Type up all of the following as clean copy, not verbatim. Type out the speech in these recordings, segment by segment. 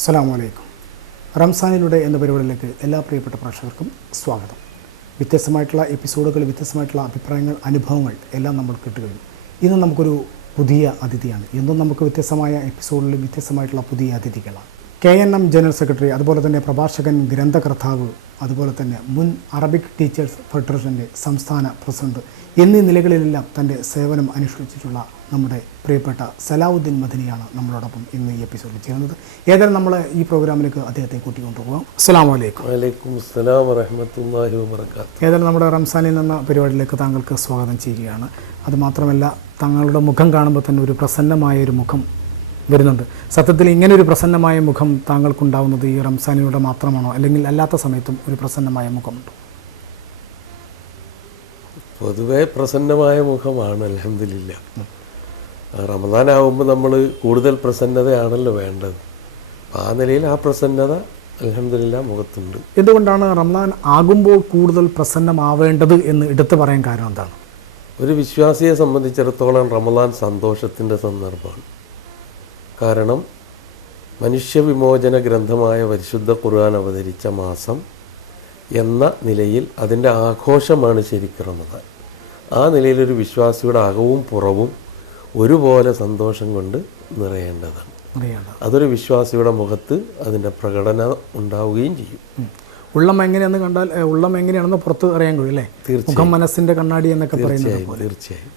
അസ്സലാമു അലൈക്കും. റംസാനിലൂടെ എന്ന പരിപാടിയിലേക്ക് എല്ലാ പ്രിയപ്പെട്ട പ്രേക്ഷകർക്കും സ്വാഗതം. വ്യത്യസ്തമായിട്ടുള്ള എപ്പിസോഡുകൾ, വ്യത്യസ്തമായിട്ടുള്ള അഭിപ്രായങ്ങൾ, അനുഭവങ്ങൾ എല്ലാം നമ്മൾ കേട്ടുകഴിഞ്ഞു. ഇന്ന് നമുക്കൊരു പുതിയ അതിഥിയാണ്. എന്നും നമുക്ക് വ്യത്യസ്തമായ എപ്പിസോഡിൽ വ്യത്യസ്തമായിട്ടുള്ള പുതിയ അതിഥികളാണ്. KNM ജനറൽ സെക്രട്ടറി, അതുപോലെ തന്നെ പ്രഭാഷകൻ, ഗ്രന്ഥകർത്താവ്, അതുപോലെ തന്നെ മുൻ അറബിക് ടീച്ചേഴ്സ് ഫെഡറേഷൻ്റെ സംസ്ഥാന പ്രസിഡന്റ് എന്നീ നിലകളിലെല്ലാം തൻ്റെ സേവനം അനുഷ്ഠിച്ചിട്ടുള്ള നമ്മുടെ പ്രിയപ്പെട്ട സലാഹുദ്ദീൻ മദനിയാണ് നമ്മളോടൊപ്പം ഇന്ന് ഈ എപ്പിസോഡിൽ ചേരുന്നത്. ഏതായാലും നമ്മൾ ഈ പ്രോഗ്രാമിലേക്ക് അദ്ദേഹത്തെ കൂട്ടിക്കൊണ്ടുപോകാം. അസ്സലാമു അലൈക്കും. വഅലൈക്കും അസ്സലാം വറഹ്മത്തുള്ളാഹി വബറകാതുഹു. ഏതായാലും നമ്മുടെ റംസാനിൽ എന്ന പരിപാടിയിലേക്ക് താങ്കൾക്ക് സ്വാഗതം ചെയ്യുകയാണ്. അതുമാത്രമല്ല, താങ്കളുടെ മുഖം കാണുമ്പോൾ തന്നെ ഒരു പ്രസന്നമായൊരു മുഖം വരുന്നുണ്ട്. സത്യത്തിൽ ഇങ്ങനൊരു പ്രസന്നമായ മുഖം താങ്കൾക്കുണ്ടാവുന്നത് ഈ റംസാനിലൂടെ മാത്രമാണോ, അല്ലെങ്കിൽ അല്ലാത്ത സമയത്തും ഒരു പ്രസന്നമായ മുഖമുണ്ടോ? പൊതുവെ പ്രസന്നമായ മുഖമാണ് അൽഹംദുലില്ലാ. റമദാനാവുമ്പോൾ നമ്മൾ കൂടുതൽ പ്രസന്നതയാണല്ലോ വേണ്ടത്. ആ നിലയിൽ ആ പ്രസന്നത അൽഹംദുലില്ലാ മുഖത്തുണ്ട്. എന്തുകൊണ്ടാണ് റമദാൻ ആകുമ്പോൾ കൂടുതൽ പ്രസന്നമാവേണ്ടത് എന്ന് എടുത്തു പറയാൻ കാരണം എന്താണ്? ഒരു വിശ്വാസിയെ സംബന്ധിച്ചിടത്തോളം റമദാൻ സന്തോഷത്തിൻ്റെ സന്ദർഭമാണ്. കാരണം മനുഷ്യവിമോചന ഗ്രന്ഥമായ പരിശുദ്ധ ഖുർആൻ അവതരിച്ച മാസം എന്ന നിലയിൽ അതിൻ്റെ ആഘോഷമാണ് ശരിക്കും റമദാൻ. ആ നിലയിലൊരു വിശ്വാസിയുടെ അകവും പുറവും ഒരുപോലെ സന്തോഷം കൊണ്ട് നിറയേണ്ടതാണ്. അതൊരു വിശ്വാസിയുടെ മുഖത്ത് അതിൻ്റെ പ്രകടനം ഉണ്ടാവുകയും ചെയ്യും. ഉള്ളം എങ്ങനെയാണെന്ന് കണ്ടാൽ ഉള്ളം എങ്ങനെയാണെന്ന് പുറത്ത് അറിയാൻ കഴിയും അല്ലേ? മുഖം മനസ്സിൻ്റെ കണ്ണാടി എന്നൊക്കെ പറയുന്നത്. തീർച്ചയായും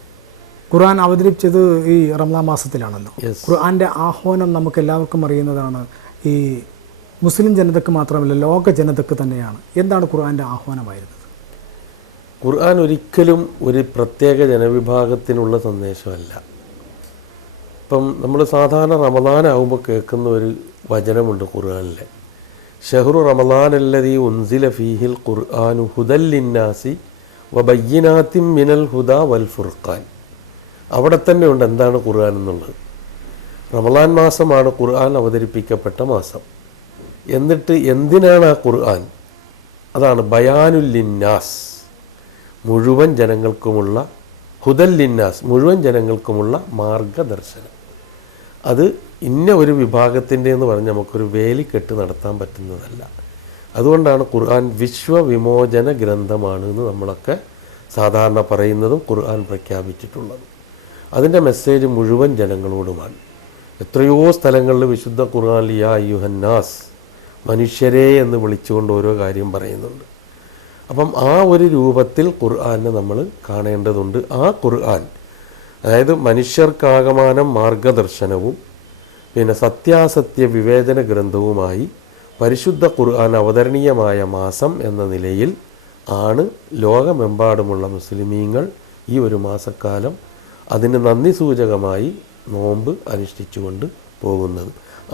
ഖുർആൻ അവതരിപ്പിച്ചത് ഈ റമദാൻ മാസത്തിലാണല്ലോ. ഖുർആൻ്റെ ആഹ്വാനം നമുക്ക് എല്ലാവർക്കും അറിയുന്നതാണ്. ഈ മുസ്ലിം ജനതയ്ക്ക് മാത്രമല്ല, ലോക ജനതയ്ക്ക് തന്നെയാണ്. എന്താണ് ഖുർആൻ്റെ ആഹ്വാനമായിരുന്നത്? ഖുർആൻ ഒരിക്കലും ഒരു പ്രത്യേക ജനവിഭാഗത്തിനുള്ള സന്ദേശമല്ല. ഇപ്പം നമ്മൾ സാധാരണ റമദാനാവുമ്പോൾ കേൾക്കുന്ന ഒരു വചനമുണ്ട് ഖുർആനിലെ, ഷഹ്റു റമദാനല്ലദീ ഉൻസില ഫീഹിൽ ഖുർആനു ഹുദൽ ലിന്നാസി വബയ്യിനാത്തിൻ മിനൽ ഹുദാ വൽ ഫുർഖാൻ. അവിടെ തന്നെ ഉണ്ട് എന്താണ് ഖുർആൻ എന്നുള്ളത്. റമദാൻ മാസമാണ് ഖുർആൻ അവതരിപ്പിക്കപ്പെട്ട മാസം. എന്നിട്ട് എന്തിനാണ് ആ ഖുർആൻ? അതാണ് ബയാനുൽ ലിന്നാസ്, മുഴുവൻ ജനങ്ങൾക്കുമുള്ള, ഹുദൽ ലിന്നാസ്, മുഴുവൻ ജനങ്ങൾക്കുമുള്ള മാർഗദർശനം. അത് ഇന്ന ഒരു വിഭാഗത്തിൻ്റെ എന്ന് പറഞ്ഞ് നമുക്കൊരു വേലിക്കെട്ട് നടത്താൻ പറ്റുന്നതല്ല. അതുകൊണ്ടാണ് ഖുർആൻ വിശ്വവിമോചന ഗ്രന്ഥമാണ് എന്ന് നമ്മളൊക്കെ സാധാരണ പറയുന്നതും ഖുർആൻ പ്രഖ്യാപിച്ചിട്ടുള്ളതും. അതിൻ്റെ മെസ്സേജ് മുഴുവൻ ജനങ്ങളോടുമാണ്. എത്രയോ സ്ഥലങ്ങളിൽ വിശുദ്ധ ഖുർആനിൽ യാ അയ്യുഹന്നാസ്, മനുഷ്യരെ എന്ന് വിളിച്ചുകൊണ്ട് ഓരോ കാര്യം പറയുന്നുണ്ട്. അപ്പം ആ ഒരു രൂപത്തിൽ ഖുർആനെ നമ്മൾ കാണേണ്ടതുണ്ട്. ആ ഖുർആൻ, അതായത് മനുഷ്യർക്കാകമാനം മാർഗദർശനവും പിന്നെ സത്യാസത്യ വിവേചന ഗ്രന്ഥവുമായി പരിശുദ്ധ ഖുർആൻ അവതരണീയമായ മാസം എന്ന നിലയിൽ ആണ് ലോകമെമ്പാടുമുള്ള മുസ്ലിമീങ്ങൾ ഈ ഒരു മാസക്കാലം അതിന് നന്ദി സൂചകമായി നോമ്പ് അനുഷ്ഠിച്ചുകൊണ്ട് പോകുന്നത്.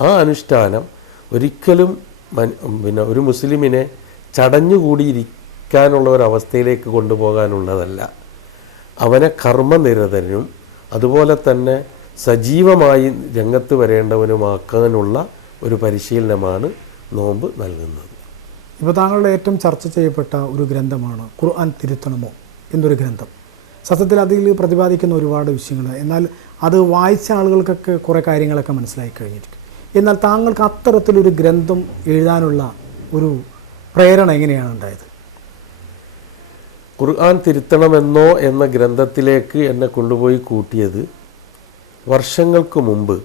ആ അനുഷ്ഠാനം ഒരിക്കലും പിന്നെ ഒരു മുസ്ലിമിനെ ചടഞ്ഞുകൂടിയിരിക്കാനുള്ള ഒരവസ്ഥയിലേക്ക് കൊണ്ടുപോകാനുള്ളതല്ല. അവനെ കർമ്മനിരതനും അതുപോലെ തന്നെ സജീവമായി രംഗത്ത് വരേണ്ടവനുമാക്കാനുള്ള ഒരു പരിശീലനമാണ് നോമ്പ് നൽകുന്നത്. ഇപ്പോൾ താങ്കളുടെ ഏറ്റവും ചർച്ച ചെയ്യപ്പെട്ട ഒരു ഗ്രന്ഥമാണ് ഖുർആൻ തിരുത്തണമോ എന്നൊരു ഗ്രന്ഥം. സത്യത്തിൽ അതിൽ പ്രതിപാദിക്കുന്ന ഒരുപാട് വിഷയങ്ങൾ, എന്നാൽ അത് വായിച്ച ആളുകൾക്കൊക്കെ കുറേ കാര്യങ്ങളൊക്കെ മനസ്സിലായി കഴിഞ്ഞിരിക്കും. എന്നാൽ താങ്കൾക്ക് അത്തരത്തിലൊരു ഗ്രന്ഥം എഴുതാനുള്ള ഒരു പ്രേരണ എങ്ങനെയാണ് ഉണ്ടായത്? ഖുർആൻ തിരുത്തണമെന്നോ എന്ന ഗ്രന്ഥത്തിലേക്ക് എന്നെ കൊണ്ടുപോയി കൂട്ടിയത് വർഷങ്ങൾക്ക് മുമ്പ്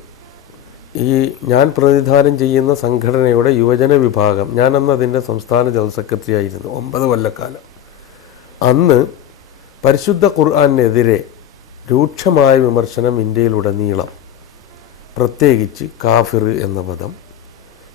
ഈ ഞാൻ പ്രതിനിധാനം ചെയ്യുന്ന സംഘടനയുടെ യുവജന വിഭാഗം, ഞാനന്ന് അതിൻ്റെ സംസ്ഥാന ജനറൽ സെക്രട്ടറി ആയിരുന്നു 9 കൊല്ലക്കാലം. അന്ന് പരിശുദ്ധ ഖുർആനെതിരെ രൂക്ഷമായ വിമർശനം ഇന്ത്യയിലുടനീളം, പ്രത്യേകിച്ച് കാഫിർ എന്ന പദം,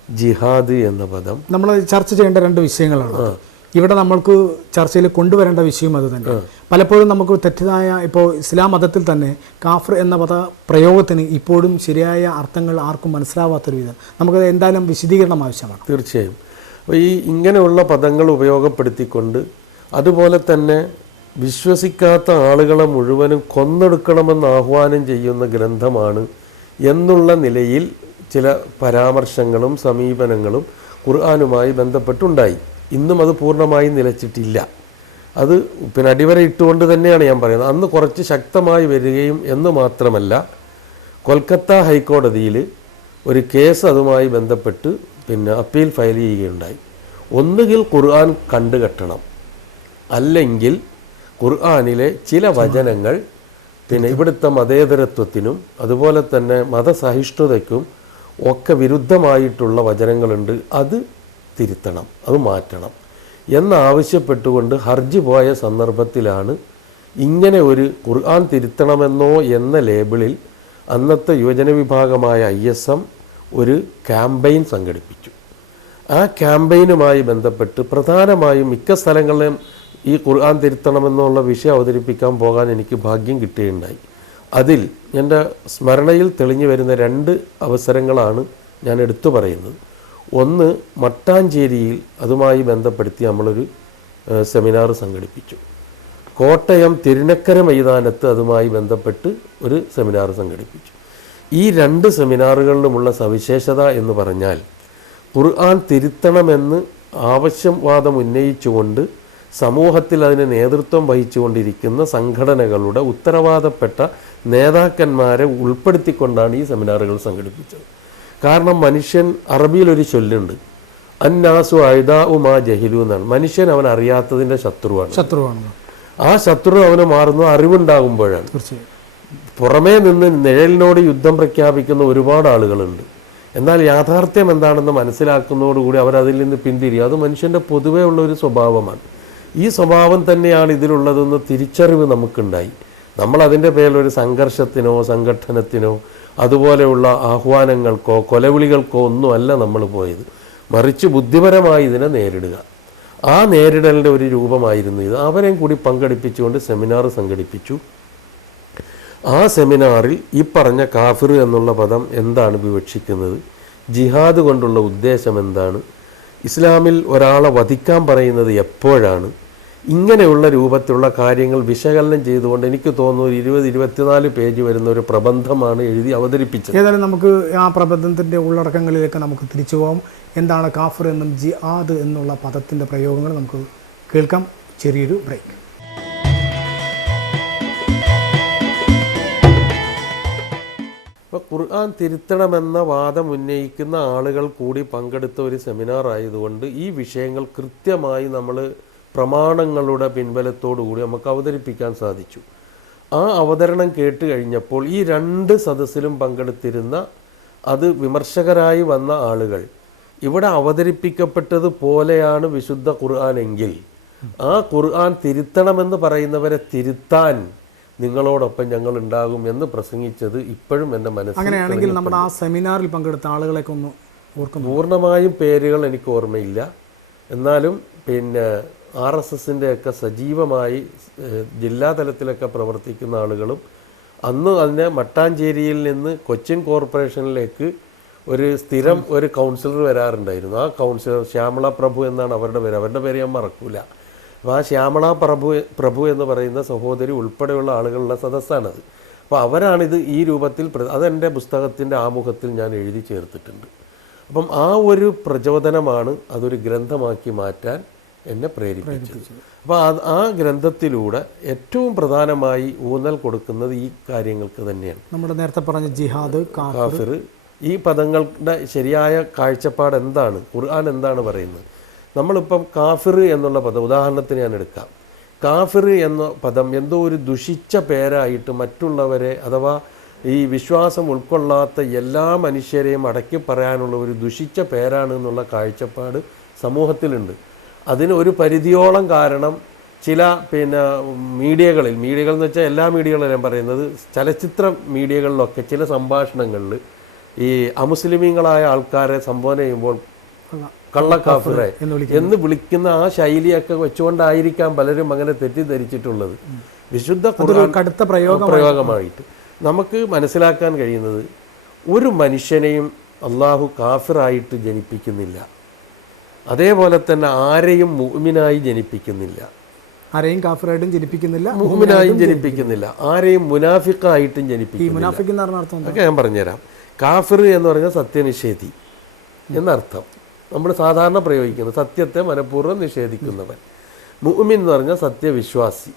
ജിഹാദ് എന്ന പദം, നമ്മൾ ചർച്ച ചെയ്യേണ്ട രണ്ട് വിഷയങ്ങളാണ് ഇവിടെ നമ്മൾക്ക് ചർച്ചയിൽ കൊണ്ടുവരേണ്ട വിഷയം. അത് തന്നെ പലപ്പോഴും നമുക്ക് തെറ്റിദ്ധായ, ഇപ്പോൾ ഇസ്ലാം മതത്തിൽ തന്നെ കാഫിർ എന്ന പദ പ്രയോഗത്തിന് ഇപ്പോഴും ശരിയായ അർത്ഥങ്ങൾ ആർക്കും മനസ്സിലാവാത്തൊരു വിധം നമുക്കത് എന്തായാലും വിശദീകരണം ആവശ്യമാണ്. തീർച്ചയായും. അപ്പോൾ ഈ ഇങ്ങനെയുള്ള പദങ്ങൾ ഉപയോഗപ്പെടുത്തിക്കൊണ്ട്, അതുപോലെ തന്നെ വിശ്വസിക്കാത്ത ആളുകളെ മുഴുവനും കൊന്നെടുക്കണമെന്ന് ആഹ്വാനം ചെയ്യുന്ന ഗ്രന്ഥമാണ് എന്നുള്ള നിലയിൽ ചില പരാമർശങ്ങളും സമീപനങ്ങളും ഖുർആനുമായി ബന്ധപ്പെട്ടുണ്ടായി. ഇന്നും അത് പൂർണ്ണമായി നിലച്ചിട്ടില്ല. അത് പിന്നെ അടിവര ഇട്ടുകൊണ്ട് തന്നെയാണ് ഞാൻ പറയുന്നത്. അന്ന് കുറച്ച് ശക്തമായി വരികയും എന്ന് മാത്രമല്ല, കൊൽക്കത്ത ഹൈക്കോടതിയിൽ ഒരു കേസ് അതുമായി ബന്ധപ്പെട്ട് പിന്നെ അപ്പീൽ ഫയൽ ചെയ്യുകയുണ്ടായി. ഒന്നുകിൽ ഖുർആൻ കണ്ടുകെട്ടണം, അല്ലെങ്കിൽ ഖുർആനിലെ ചില വചനങ്ങൾ പിന്നെ ഇവിടുത്തെ മതേതരത്വത്തിനും അതുപോലെ തന്നെ മതസഹിഷ്ണുതയ്ക്കും ഒക്കെ വിരുദ്ധമായിട്ടുള്ള വചനങ്ങളുണ്ട്, അത് തിരുത്തണം, അത് മാറ്റണം എന്നാവശ്യപ്പെട്ടുകൊണ്ട് ഹർജി പോയ സന്ദർഭത്തിലാണ് ഇങ്ങനെ ഒരു ഖുർആൻ തിരുത്തണമെന്നോ എന്ന ലേബിളിൽ അന്നത്തെ യുവജന വിഭാഗമായ ISM ഒരു ക്യാമ്പയിൻ സംഘടിപ്പിച്ചു. ആ ക്യാമ്പയിനുമായി ബന്ധപ്പെട്ട് പ്രധാനമായും മിക്ക സ്ഥലങ്ങളിലും ഈ ഖുർആൻ തിരുത്തണമെന്നുള്ള വിഷയം അവതരിപ്പിക്കാൻ പോകാൻ എനിക്ക് ഭാഗ്യം കിട്ടുകയുണ്ടായി. അതിൽ എൻ്റെ സ്മരണയിൽ തെളിഞ്ഞു വരുന്ന 2 അവസരങ്ങളാണ് ഞാൻ എടുത്തു പറയുന്നത്. ഒന്ന്, മട്ടാഞ്ചേരിയിൽ അതുമായി ബന്ധപ്പെടുത്തി നമ്മളൊരു സെമിനാർ സംഘടിപ്പിച്ചു. കോട്ടയം തിരുനക്കര മൈതാനത്ത് അതുമായി ബന്ധപ്പെട്ട് ഒരു സെമിനാർ സംഘടിപ്പിച്ചു. ഈ 2 സെമിനാറുകളിലുമുള്ള സവിശേഷത എന്ന് പറഞ്ഞാൽ, ഖുർആൻ തിരുത്തണമെന്ന് ആവശ്യവാദം ഉന്നയിച്ചുകൊണ്ട് സമൂഹത്തിൽ അതിന് നേതൃത്വം വഹിച്ചുകൊണ്ടിരിക്കുന്ന സംഘടനകളുടെ ഉത്തരവാദപ്പെട്ട നേതാക്കന്മാരെ ഉൾപ്പെടുത്തിക്കൊണ്ടാണ് ഈ സെമിനാറുകൾ സംഘടിപ്പിച്ചത്. കാരണം മനുഷ്യൻ, അറബിയിലൊരു ചൊല്ലുണ്ട്, അന്നാസു അഴുതാഉ മാ ജഹിലു എന്നാണ്. മനുഷ്യൻ അവൻ അറിയാത്തതിൻ്റെ ശത്രുവാണ്. ആ ശത്രു അവന് മാറുന്നത് അറിവുണ്ടാകുമ്പോഴാണ്. പുറമേ നിന്ന് നിഴലിനോട് യുദ്ധം പ്രഖ്യാപിക്കുന്ന ഒരുപാട് ആളുകളുണ്ട്. എന്നാൽ യാഥാർത്ഥ്യം എന്താണെന്ന് മനസ്സിലാക്കുന്നതോടുകൂടി അവരതിൽ നിന്ന് പിന്തിരിയും. അത് മനുഷ്യൻ്റെ പൊതുവേ ഉള്ള ഒരു സ്വഭാവമാണ്. ഈ സ്വഭാവം തന്നെയാണ് ഇതിലുള്ളതെന്ന് തിരിച്ചറിവ് നമുക്കുണ്ടായി. നമ്മളതിൻ്റെ പേരിലൊരു സംഘർഷത്തിനോ സംഘട്ടനത്തിനോ അതുപോലെയുള്ള ആഹ്വാനങ്ങൾക്കോ കൊലവിളികൾക്കോ ഒന്നുമല്ല നമ്മൾ പോയത്. മറിച്ച് ബുദ്ധിപരമായി ഇതിനെ നേരിടുക. ആ നേരിടലിൻ്റെ ഒരു രൂപമായിരുന്നു ഇത്. അവരെയും കൂടി പങ്കെടുപ്പിച്ചുകൊണ്ട് സെമിനാർ സംഘടിപ്പിച്ചു. ആ സെമിനാറിൽ ഈ പറഞ്ഞ കാഫിർ എന്നുള്ള പദം എന്താണ് വിവക്ഷിക്കുന്നത്, ജിഹാദ് കൊണ്ടുള്ള ഉദ്ദേശം എന്താണ്, ഇസ്ലാമിൽ ഒരാളെ വധിക്കാൻ പറയുന്നത് എപ്പോഴാണ്, ഇങ്ങനെയുള്ള രൂപത്തിലുള്ള കാര്യങ്ങൾ വിശകലനം ചെയ്തുകൊണ്ട് എനിക്ക് തോന്നുന്നു 20-24 പേജ് വരുന്ന ഒരു പ്രബന്ധമാണ് എഴുതി അവതരിപ്പിച്ചത്. ഏതായാലും നമുക്ക് ആ പ്രബന്ധത്തിൻ്റെ ഉള്ളടക്കങ്ങളിലേക്ക് നമുക്ക് തിരിച്ചു പോകാം. എന്താണ് കാഫിർ എന്നും ജിഹാദ് എന്നുള്ള പദത്തിൻ്റെ പ്രയോഗങ്ങൾ നമുക്ക് കേൾക്കാം. ചെറിയൊരു ബ്രേക്ക്. ഇപ്പോൾ ഖുർആൻ തിരുത്തണമെന്ന വാദം ഉന്നയിക്കുന്ന ആളുകൾ കൂടി പങ്കെടുത്ത ഒരു സെമിനാർ ആയതുകൊണ്ട് ഈ വിഷയങ്ങൾ കൃത്യമായി നമ്മൾ പ്രമാണങ്ങളുടെ പിൻബലത്തോടു കൂടി നമുക്ക് അവതരിപ്പിക്കാൻ സാധിച്ചു. ആ അവതരണം കേട്ട് കഴിഞ്ഞപ്പോൾ ഈ 2 സദസ്സിലും പങ്കെടുത്തിരുന്ന അത് വിമർശകരായി വന്ന ആളുകൾ, ഇവിടെ അവതരിപ്പിക്കപ്പെട്ടത് പോലെയാണ് വിശുദ്ധ ഖുർആൻ എങ്കിൽ ആ ഖുർആൻ തിരുത്തണമെന്ന് പറയുന്നവരെ തിരുത്താൻ നിങ്ങളോടൊപ്പം ഞങ്ങൾ ഉണ്ടാകും എന്ന് പ്രസംഗിച്ചത് ഇപ്പോഴും എൻ്റെ മനസ്സിൽ. അങ്ങനെയാണെങ്കിൽ നമ്മുടെ ആ സെമിനാറിൽ പങ്കെടുത്ത ആളുകളൊക്കെ ഒന്ന് ഓർക്കുന്നു. പൂർണ്ണമായും പേരുകൾ എനിക്ക് ഓർമ്മയില്ല. എന്നാലും പിന്നെ RSSൻ്റെയൊക്കെ സജീവമായി ജില്ലാ തലത്തിലൊക്കെ പ്രവർത്തിക്കുന്ന ആളുകളും അന്ന് അതിനെ മട്ടാഞ്ചേരിയിൽ നിന്ന് കൊച്ചിൻ കോർപ്പറേഷനിലേക്ക് ഒരു സ്ഥിരം ഒരു കൗൺസിലർ വരാറുണ്ടായിരുന്നു. ആ കൗൺസിലർ ശ്യാമള പ്രഭു എന്നാണ് അവരുടെ പേര്. അവരുടെ പേര് ഞാൻ മറക്കൂല. അപ്പോൾ ആ ശ്യാമള പ്രഭു എന്ന് പറയുന്ന സഹോദരി ഉൾപ്പെടെയുള്ള ആളുകളുടെ സദസ്സാണത്. അപ്പോൾ അവരാണിത് ഈ രൂപത്തിൽ അതെൻ്റെ പുസ്തകത്തിൻ്റെ ആമുഖത്തിൽ ഞാൻ എഴുതി ചേർത്തിട്ടുണ്ട്. അപ്പം ആ ഒരു പ്രചോദനമാണ് അതൊരു ഗ്രന്ഥമാക്കി മാറ്റാൻ എന്നെ പ്രേരിപ്പിച്ചത്. അപ്പോൾ ആ ഗ്രന്ഥത്തിലൂടെ ഏറ്റവും പ്രധാനമായി ഊന്നൽ കൊടുക്കുന്നത് ഈ കാര്യങ്ങൾക്ക് തന്നെയാണ്. നമ്മുടെ നേരത്തെ പറഞ്ഞ ജിഹാദ്, കാഫിർ, ഈ പദങ്ങളുടെ ശരിയായ കാഴ്ചപ്പാട് എന്താണ്, ഖുർആൻ എന്താണ് പറയുന്നത്. നമ്മളിപ്പം കാഫിർ എന്നുള്ള പദം ഉദാഹരണത്തിന് ഞാൻ എടുക്കാം. കാഫിർ എന്ന പദം എന്തോ ഒരു ദുഷിച്ച പേരായിട്ട് മറ്റുള്ളവരെ അഥവാ ഈ വിശ്വാസം ഉൾക്കൊള്ളാത്ത എല്ലാ മനുഷ്യരെയും അടക്കി പറയാനുള്ള ഒരു ദുഷിച്ച പേരാണ് എന്നുള്ള കാഴ്ചപ്പാട് സമൂഹത്തിലുണ്ട്. അതിന് ഒരു പരിധിയോളം കാരണം ചില മീഡിയകൾ എന്ന് വെച്ചാൽ എല്ലാ മീഡിയകളും ഞാൻ പറയുന്നത്, ചലച്ചിത്ര മീഡിയകളിലൊക്കെ ചില സംഭാഷണങ്ങളിൽ ഈ അമുസ്ലിമീങ്ങളായ ആൾക്കാരെ സംബോധന ചെയ്യുമ്പോൾ കള്ളക്കാഫിറെ എന്ന് വിളിക്കുന്ന ആ ശൈലിയൊക്കെ വെച്ചുകൊണ്ടായിരിക്കാം പലരും അങ്ങനെ തെറ്റിദ്ധരിച്ചിട്ടുള്ളത്. വിശുദ്ധ കടുത്ത പ്രയോഗമായിട്ട് നമുക്ക് മനസ്സിലാക്കാൻ കഴിയുന്നത്, ഒരു മനുഷ്യനെയും അള്ളാഹു കാഫിറായിട്ട് ജനിപ്പിക്കുന്നില്ല. അതേപോലെ തന്നെ ആരെയും മുഅ്മിനായി ജനിപ്പിക്കുന്നില്ല. ആരെയും കാഫിറായിട്ടും ജനിപ്പിക്കുന്നില്ല, മുഅ്മിനായും ജനിപ്പിക്കുന്നില്ല. ആരെയും മുനാഫിക്കായിട്ടും ജനിപ്പിക്കുന്നില്ല. ഒക്കെ ഞാൻ പറഞ്ഞുതരാം. കാഫിർ എന്ന് പറഞ്ഞാൽ സത്യനിഷേധി എന്നർത്ഥം. നമ്മൾ സാധാരണ പ്രയോഗിക്കുന്നത് സത്യത്തെ മനഃപൂർവ്വം നിഷേധിക്കുന്നവൻ. മുഅ്മിൻ എന്ന് പറഞ്ഞാൽ സത്യവിശ്വാസി.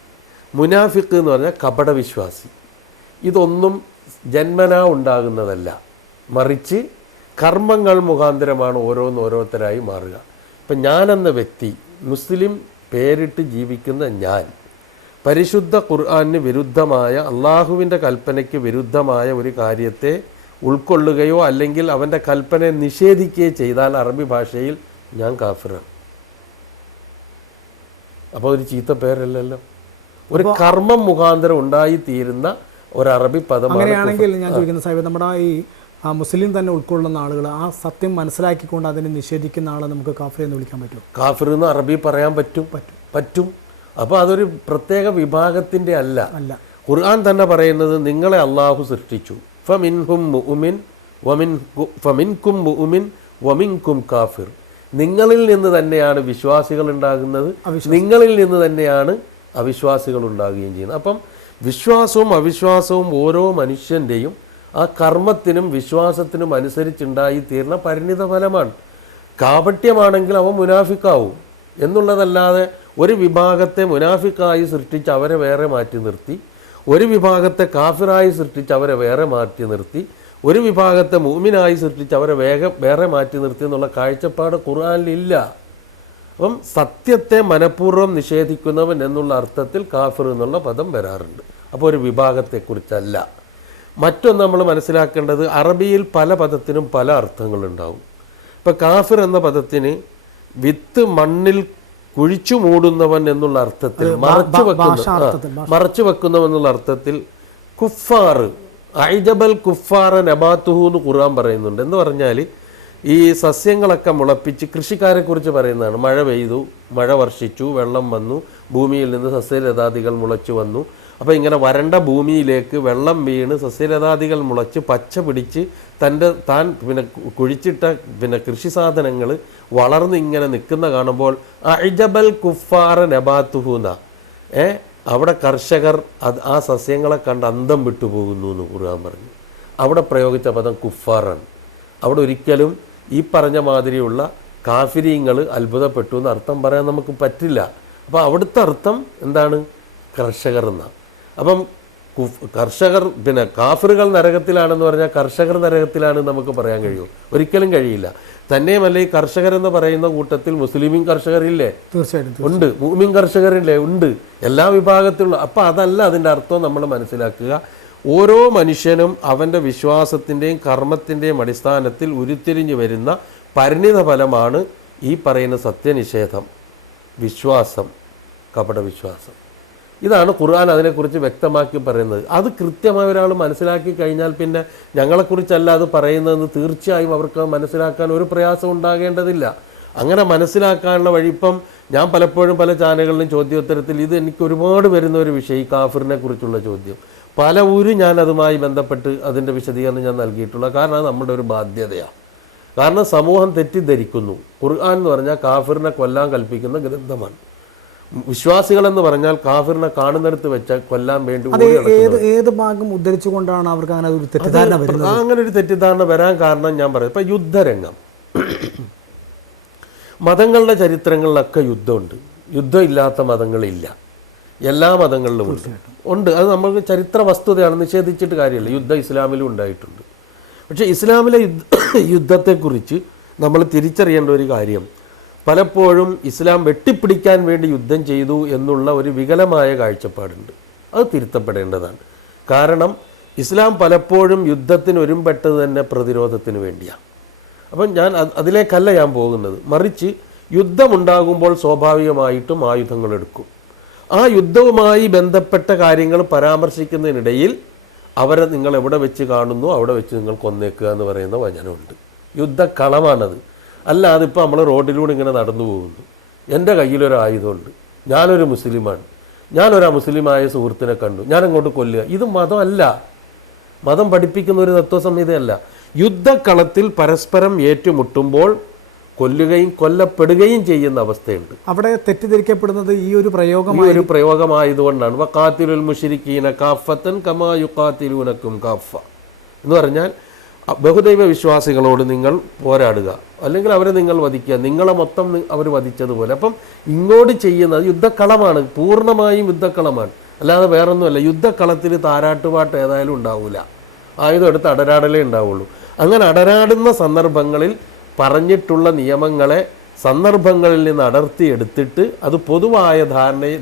മുനാഫിഖ് എന്ന് പറഞ്ഞാൽ കപടവിശ്വാസി. ഇതൊന്നും ജന്മനാ ഉണ്ടാകുന്നതല്ല, മറിച്ച് കർമ്മങ്ങൾ മുഖാന്തരമാണ് ഓരോരുത്തരായി മാറുക. ഇപ്പം ഞാനെന്ന വ്യക്തി, മുസ്ലിം പേരിട്ട് ജീവിക്കുന്ന ഞാൻ, പരിശുദ്ധ ഖുർആന് വിരുദ്ധമായ, അള്ളാഹുവിൻ്റെ കൽപ്പനയ്ക്ക് വിരുദ്ധമായ ഒരു കാര്യത്തെ ഉൾക്കൊള്ളുകയോ അല്ലെങ്കിൽ അവൻ്റെ കൽപ്പനയെ നിഷേധിക്കുകയോ ചെയ്താൽ അറബി ഭാഷയിൽ ഞാൻ കാഫിറാണ്. അപ്പോൾ ഒരു ചീത്ത പേരല്ലല്ലോ. ഒരു കർമ്മം മുഖാന്തരം ഉണ്ടായിത്തീരുന്ന ഒരു അറബി പദമാണ്. അങ്ങനെയാണെങ്കിൽ ഞാൻ ചോദിക്കുന്ന സാഹിബ്, നമ്മുടെ ഈ മുസ്ലിം തന്നെ ഉൾക്കൊള്ളുന്ന ആളുകൾ ആ സത്യം മനസ്സിലാക്കിക്കൊണ്ട് അതിനെ നിഷേധിക്കുന്ന ആളെ നമുക്ക് കാഫിർ എന്ന് വിളിക്കാൻ പറ്റുമോ? കാഫിർ എന്ന് അറബി പറയാൻ പറ്റും. അപ്പോൾ അതൊരു പ്രത്യേക വിഭാഗത്തിൻ്റെ അല്ല. ഖുർആൻ തന്നെ പറയുന്നത് നിങ്ങളെ അള്ളാഹു സൃഷ്ടിച്ചു, ഫമിൻഹും മുഅ്മിൻ ഫമിൻകും മുഅ്മിൻ വമിൻകും കാഫിർ. നിങ്ങളിൽ നിന്ന് തന്നെയാണ് വിശ്വാസികൾ ഉണ്ടാകുന്നത്, നിങ്ങളിൽ നിന്ന് തന്നെയാണ് അവിശ്വാസികൾ ഉണ്ടാകുകയും ചെയ്യുന്നത്. അപ്പം വിശ്വാസവും അവിശ്വാസവും ഓരോ മനുഷ്യൻ്റെയും ആ കർമ്മത്തിനും വിശ്വാസത്തിനും അനുസരിച്ചുണ്ടായി തീർന്ന പരിണിത ഫലമാണ്. കാപട്യമാണെങ്കിൽ അവൻ മുനാഫിക്കാവും എന്നുള്ളതല്ലാതെ ഒരു വിഭാഗത്തെ മുനാഫിക്കായി സൃഷ്ടിച്ച് അവരെ വേറെ മാറ്റി നിർത്തി, ഒരു വിഭാഗത്തെ കാഫിറായി സൃഷ്ടിച്ച് അവരെ വേറെ മാറ്റി നിർത്തി, ഒരു വിഭാഗത്തെ മുഅ്മിനായി സൃഷ്ടിച്ച് അവരെ വേറെ മാറ്റി നിർത്തി എന്നുള്ള കാഴ്ചപ്പാട് ഖുർആനിലില്ല. അപ്പം സത്യത്തെ മനഃപൂർവ്വം നിഷേധിക്കുന്നവൻ എന്നുള്ള അർത്ഥത്തിൽ കാഫിർ എന്നുള്ള പദം വരാറുണ്ട്. അപ്പോൾ ഒരു വിഭാഗത്തെക്കുറിച്ചല്ല. മറ്റൊന്ന് നമ്മൾ മനസ്സിലാക്കേണ്ടത്, അറബിയിൽ പല പദത്തിനും പല അർത്ഥങ്ങളുണ്ടാവും. ഇപ്പം കാഫിർ എന്ന പദത്തിന് വിത്ത് മണ്ണിൽ കുഴിച്ചു മൂടുന്നവൻ എന്നുള്ള അർത്ഥത്തിൽ, മറച്ചു വെക്കുന്നവൻ എന്നുള്ള അർത്ഥത്തിൽ കുഫാർ, ഐജബൽ കുഫാറ നബാത്തുഹു എന്ന് ഖുർആൻ പറയുന്നുണ്ട്. എന്ന് പറഞ്ഞാൽ ഈ സസ്യങ്ങളൊക്കെ മുളപ്പിച്ച് കൃഷിക്കാരെ കുറിച്ച് പറയുന്നതാണ്. മഴ പെയ്തു, മഴ വർഷിച്ചു, വെള്ളം വന്നു, ഭൂമിയിൽ നിന്ന് സസ്യലതാദികൾ മുളച്ചു വന്നു. അപ്പോൾ ഇങ്ങനെ വരണ്ട ഭൂമിയിലേക്ക് വെള്ളം വീണ് സസ്യലതാദികൾ മുളച്ച് പച്ച പിടിച്ച് താൻ കുഴിച്ചിട്ട കൃഷി സാധനങ്ങൾ വളർന്ന് ഇങ്ങനെ നിൽക്കുന്ന കാണുമ്പോൾ അഇജബൽ കുഫാറ നബാത്തുഹുന, അവിടെ കർഷകർ ആ സസ്യങ്ങളെ കണ്ട് അന്തം വിട്ടുപോകുന്നു എന്ന് ഖുർആൻ പറഞ്ഞു. അവിടെ പ്രയോഗിച്ച പദം കുഫാറാണ്. അവിടെ ഒരിക്കലും ഈ പറഞ്ഞ മാതിരിയുള്ള കാഫിരീങ്ങൾ അത്ഭുതപ്പെട്ടു എന്ന് അർത്ഥം പറയാൻ നമുക്ക് പറ്റില്ല. അപ്പോൾ അവിടുത്തെ അർത്ഥം എന്താണ്? കർഷകർ എന്നാണ്. അപ്പം കർഷകർ കാഫിറുകൾ നരകത്തിലാണെന്ന് പറഞ്ഞാൽ കർഷകർ നരകത്തിലാണെന്ന് നമുക്ക് പറയാൻ കഴിയുമോ? ഒരിക്കലും കഴിയില്ല. തന്നെയുമല്ല, ഈ കർഷകരെന്ന് പറയുന്ന കൂട്ടത്തിൽ മുസ്ലിമീൻ കർഷകരില്ലേ? തീർച്ചയായിട്ടും ഉണ്ട്. മുഅ്മിൻ കർഷകരില്ലേ? ഉണ്ട്. എല്ലാ വിഭാഗത്തിലുള്ള. അപ്പം അതല്ല അതിൻ്റെ അർത്ഥം നമ്മൾ മനസ്സിലാക്കുക. ഓരോ മനുഷ്യനും അവൻ്റെ വിശ്വാസത്തിൻ്റെയും കർമ്മത്തിൻ്റെയും അടിസ്ഥാനത്തിൽ ഉരുത്തിരിഞ്ഞു വരുന്ന പരിണിത ഫലമാണ് ഈ പറയുന്ന സത്യനിഷേധം, വിശ്വാസം, കപടവിശ്വാസം. ഇതാണ് ഖുർആൻ അതിനെക്കുറിച്ച് വ്യക്തമാക്കി പറയുന്നത്. അത് കൃത്യമായ ഒരാൾ മനസ്സിലാക്കി കഴിഞ്ഞാൽ പിന്നെ ഞങ്ങളെക്കുറിച്ചല്ല അത് പറയുന്നതെന്ന് തീർച്ചയായും അവർക്ക് മനസ്സിലാക്കാൻ ഒരു പ്രയാസം ഉണ്ടാകേണ്ടതില്ല. അങ്ങനെ മനസ്സിലാക്കാനുള്ള വഴി, ഇപ്പം ഞാൻ പലപ്പോഴും പല ചാനലുകളിലും ചോദ്യോത്തരത്തിൽ ഇത് എനിക്ക് ഒരുപാട് വരുന്ന ഒരു വിഷയം, ഈ കാഫിറിനെ കുറിച്ചുള്ള ചോദ്യം പല ഞാൻ അതുമായി ബന്ധപ്പെട്ട് അതിൻ്റെ വിശദീകരണം ഞാൻ നൽകിയിട്ടുള്ള. കാരണം അത് നമ്മുടെ ഒരു ബാധ്യതയാണ്. കാരണം സമൂഹം തെറ്റിദ്ധരിക്കുന്നു. ഖുർആൻ എന്ന് പറഞ്ഞാൽ കാഫിറിനെ കൊല്ലാൻ കൽപ്പിക്കുന്ന ഗ്രന്ഥമാണ്. വിശ്വാസികളെന്ന് പറഞ്ഞാൽ കാഫിറിനെ കാണുന്നിടത്ത് വെച്ചാൽ കൊല്ലാൻ വേണ്ടി ഏത് ഭാഗം ഉദ്ധരിച്ചുകൊണ്ടാണ് അവർക്ക് അങ്ങനെ ഒരു തെറ്റിദ്ധാരണ വരുന്നത്? അങ്ങനെ ഒരു തെറ്റിദ്ധാരണ വരാൻ കാരണം ഞാൻ പറയാം. ഇപ്പം യുദ്ധരംഗം, മതങ്ങളുടെ ചരിത്രങ്ങളിലൊക്കെ യുദ്ധമുണ്ട്. യുദ്ധം ഇല്ലാത്ത മതങ്ങളില്ല. എല്ലാ മതങ്ങളിലും ഉണ്ട്. അത് നമ്മൾക്ക് ചരിത്ര വസ്തുതയാണ്, നിഷേധിച്ചിട്ട് കാര്യമില്ല. യുദ്ധം ഇസ്ലാമിലും ഉണ്ടായിട്ടുണ്ട്. പക്ഷേ ഇസ്ലാമിലെ യുദ്ധത്തെക്കുറിച്ച് നമ്മൾ തിരിച്ചറിയേണ്ട ഒരു കാര്യം, പലപ്പോഴും ഇസ്ലാം വെട്ടിപ്പിടിക്കാൻ വേണ്ടി യുദ്ധം ചെയ്തു എന്നുള്ള ഒരു വികലമായ കാഴ്ചപ്പാടുണ്ട്. അത് തിരുത്തപ്പെടേണ്ടതാണ്. കാരണം ഇസ്ലാം പലപ്പോഴും യുദ്ധത്തിന് ഒരുമ്പെട്ടത് തന്നെ പ്രതിരോധത്തിന് വേണ്ടിയാണ്. അപ്പം ഞാൻ അതിലേക്കല്ല ഞാൻ പോകുന്നത്. മറിച്ച് യുദ്ധമുണ്ടാകുമ്പോൾ സ്വാഭാവികമായിട്ടും ആയുധങ്ങളെടുക്കും. ആ യുദ്ധവുമായി ബന്ധപ്പെട്ട കാര്യങ്ങൾ പരാമർശിക്കുന്നതിനിടയിൽ അവരെ നിങ്ങൾ എവിടെ വെച്ച് കാണുന്നു അവിടെ വെച്ച് നിങ്ങൾ കൊന്നേക്കുക എന്ന് പറയുന്ന വചനമുണ്ട്. യുദ്ധക്കളമാണത്. അല്ലാതെ ഇപ്പോൾ നമ്മൾ റോഡിലൂടെ ഇങ്ങനെ നടന്നു പോകുന്നു, എൻ്റെ കയ്യിലൊരു ആയുധമുണ്ട്, ഞാനൊരു മുസ്ലിമാണ്, ഞാനൊരു മുസ്ലിമായ സുഹൃത്തിനെ കണ്ടു, ഞാൻ അങ്ങോട്ട് കൊല്ലുക. ഇത് മതമല്ല. മതം പഠിപ്പിക്കുന്ന ഒരു തത്വസംഹിതയല്ല. യുദ്ധക്കളത്തിൽ പരസ്പരം ഏറ്റുമുട്ടുമ്പോൾ കൊല്ലുകയും കൊല്ലപ്പെടുകയും ചെയ്യുന്ന അവസ്ഥയുണ്ട്. അവിടെ തെറ്റിദ്ധരിക്കപ്പെടുന്നത് ഈ ഒരു പ്രയോഗമായതുകൊണ്ടാണ്. വഖാതിലുൽ മുശ്രിക്കീന കാഫത്തൻ കമാ യുഖാതിലൂനകും കാഫ എന്ന് പറഞ്ഞാൽ ബഹുദൈവ വിശ്വാസികളോട് നിങ്ങൾ പോരാടുക, അല്ലെങ്കിൽ അവരെ നിങ്ങൾ വധിക്കുക, നിങ്ങളെ മൊത്തം അവർ വധിച്ചതുപോലെ. അപ്പം ഇങ്ങോട്ട് ചെയ്യുന്നത് യുദ്ധക്കളമാണ്, പൂർണ്ണമായും യുദ്ധക്കളമാണ്, അല്ലാതെ വേറൊന്നുമല്ല. യുദ്ധക്കളത്തിൽ താരാട്ടുപാട്ട് ഏതായാലും ഉണ്ടാവില്ല. ആയുധം എടുത്ത് അടരാടലേ ഉണ്ടാവുള്ളൂ. അങ്ങനെ അടരാടുന്ന സന്ദർഭങ്ങളിൽ പറഞ്ഞിട്ടുള്ള നിയമങ്ങളെ സന്ദർഭങ്ങളിൽ നിന്ന് അടർത്തിയെടുത്തിട്ട് അത് പൊതുവായ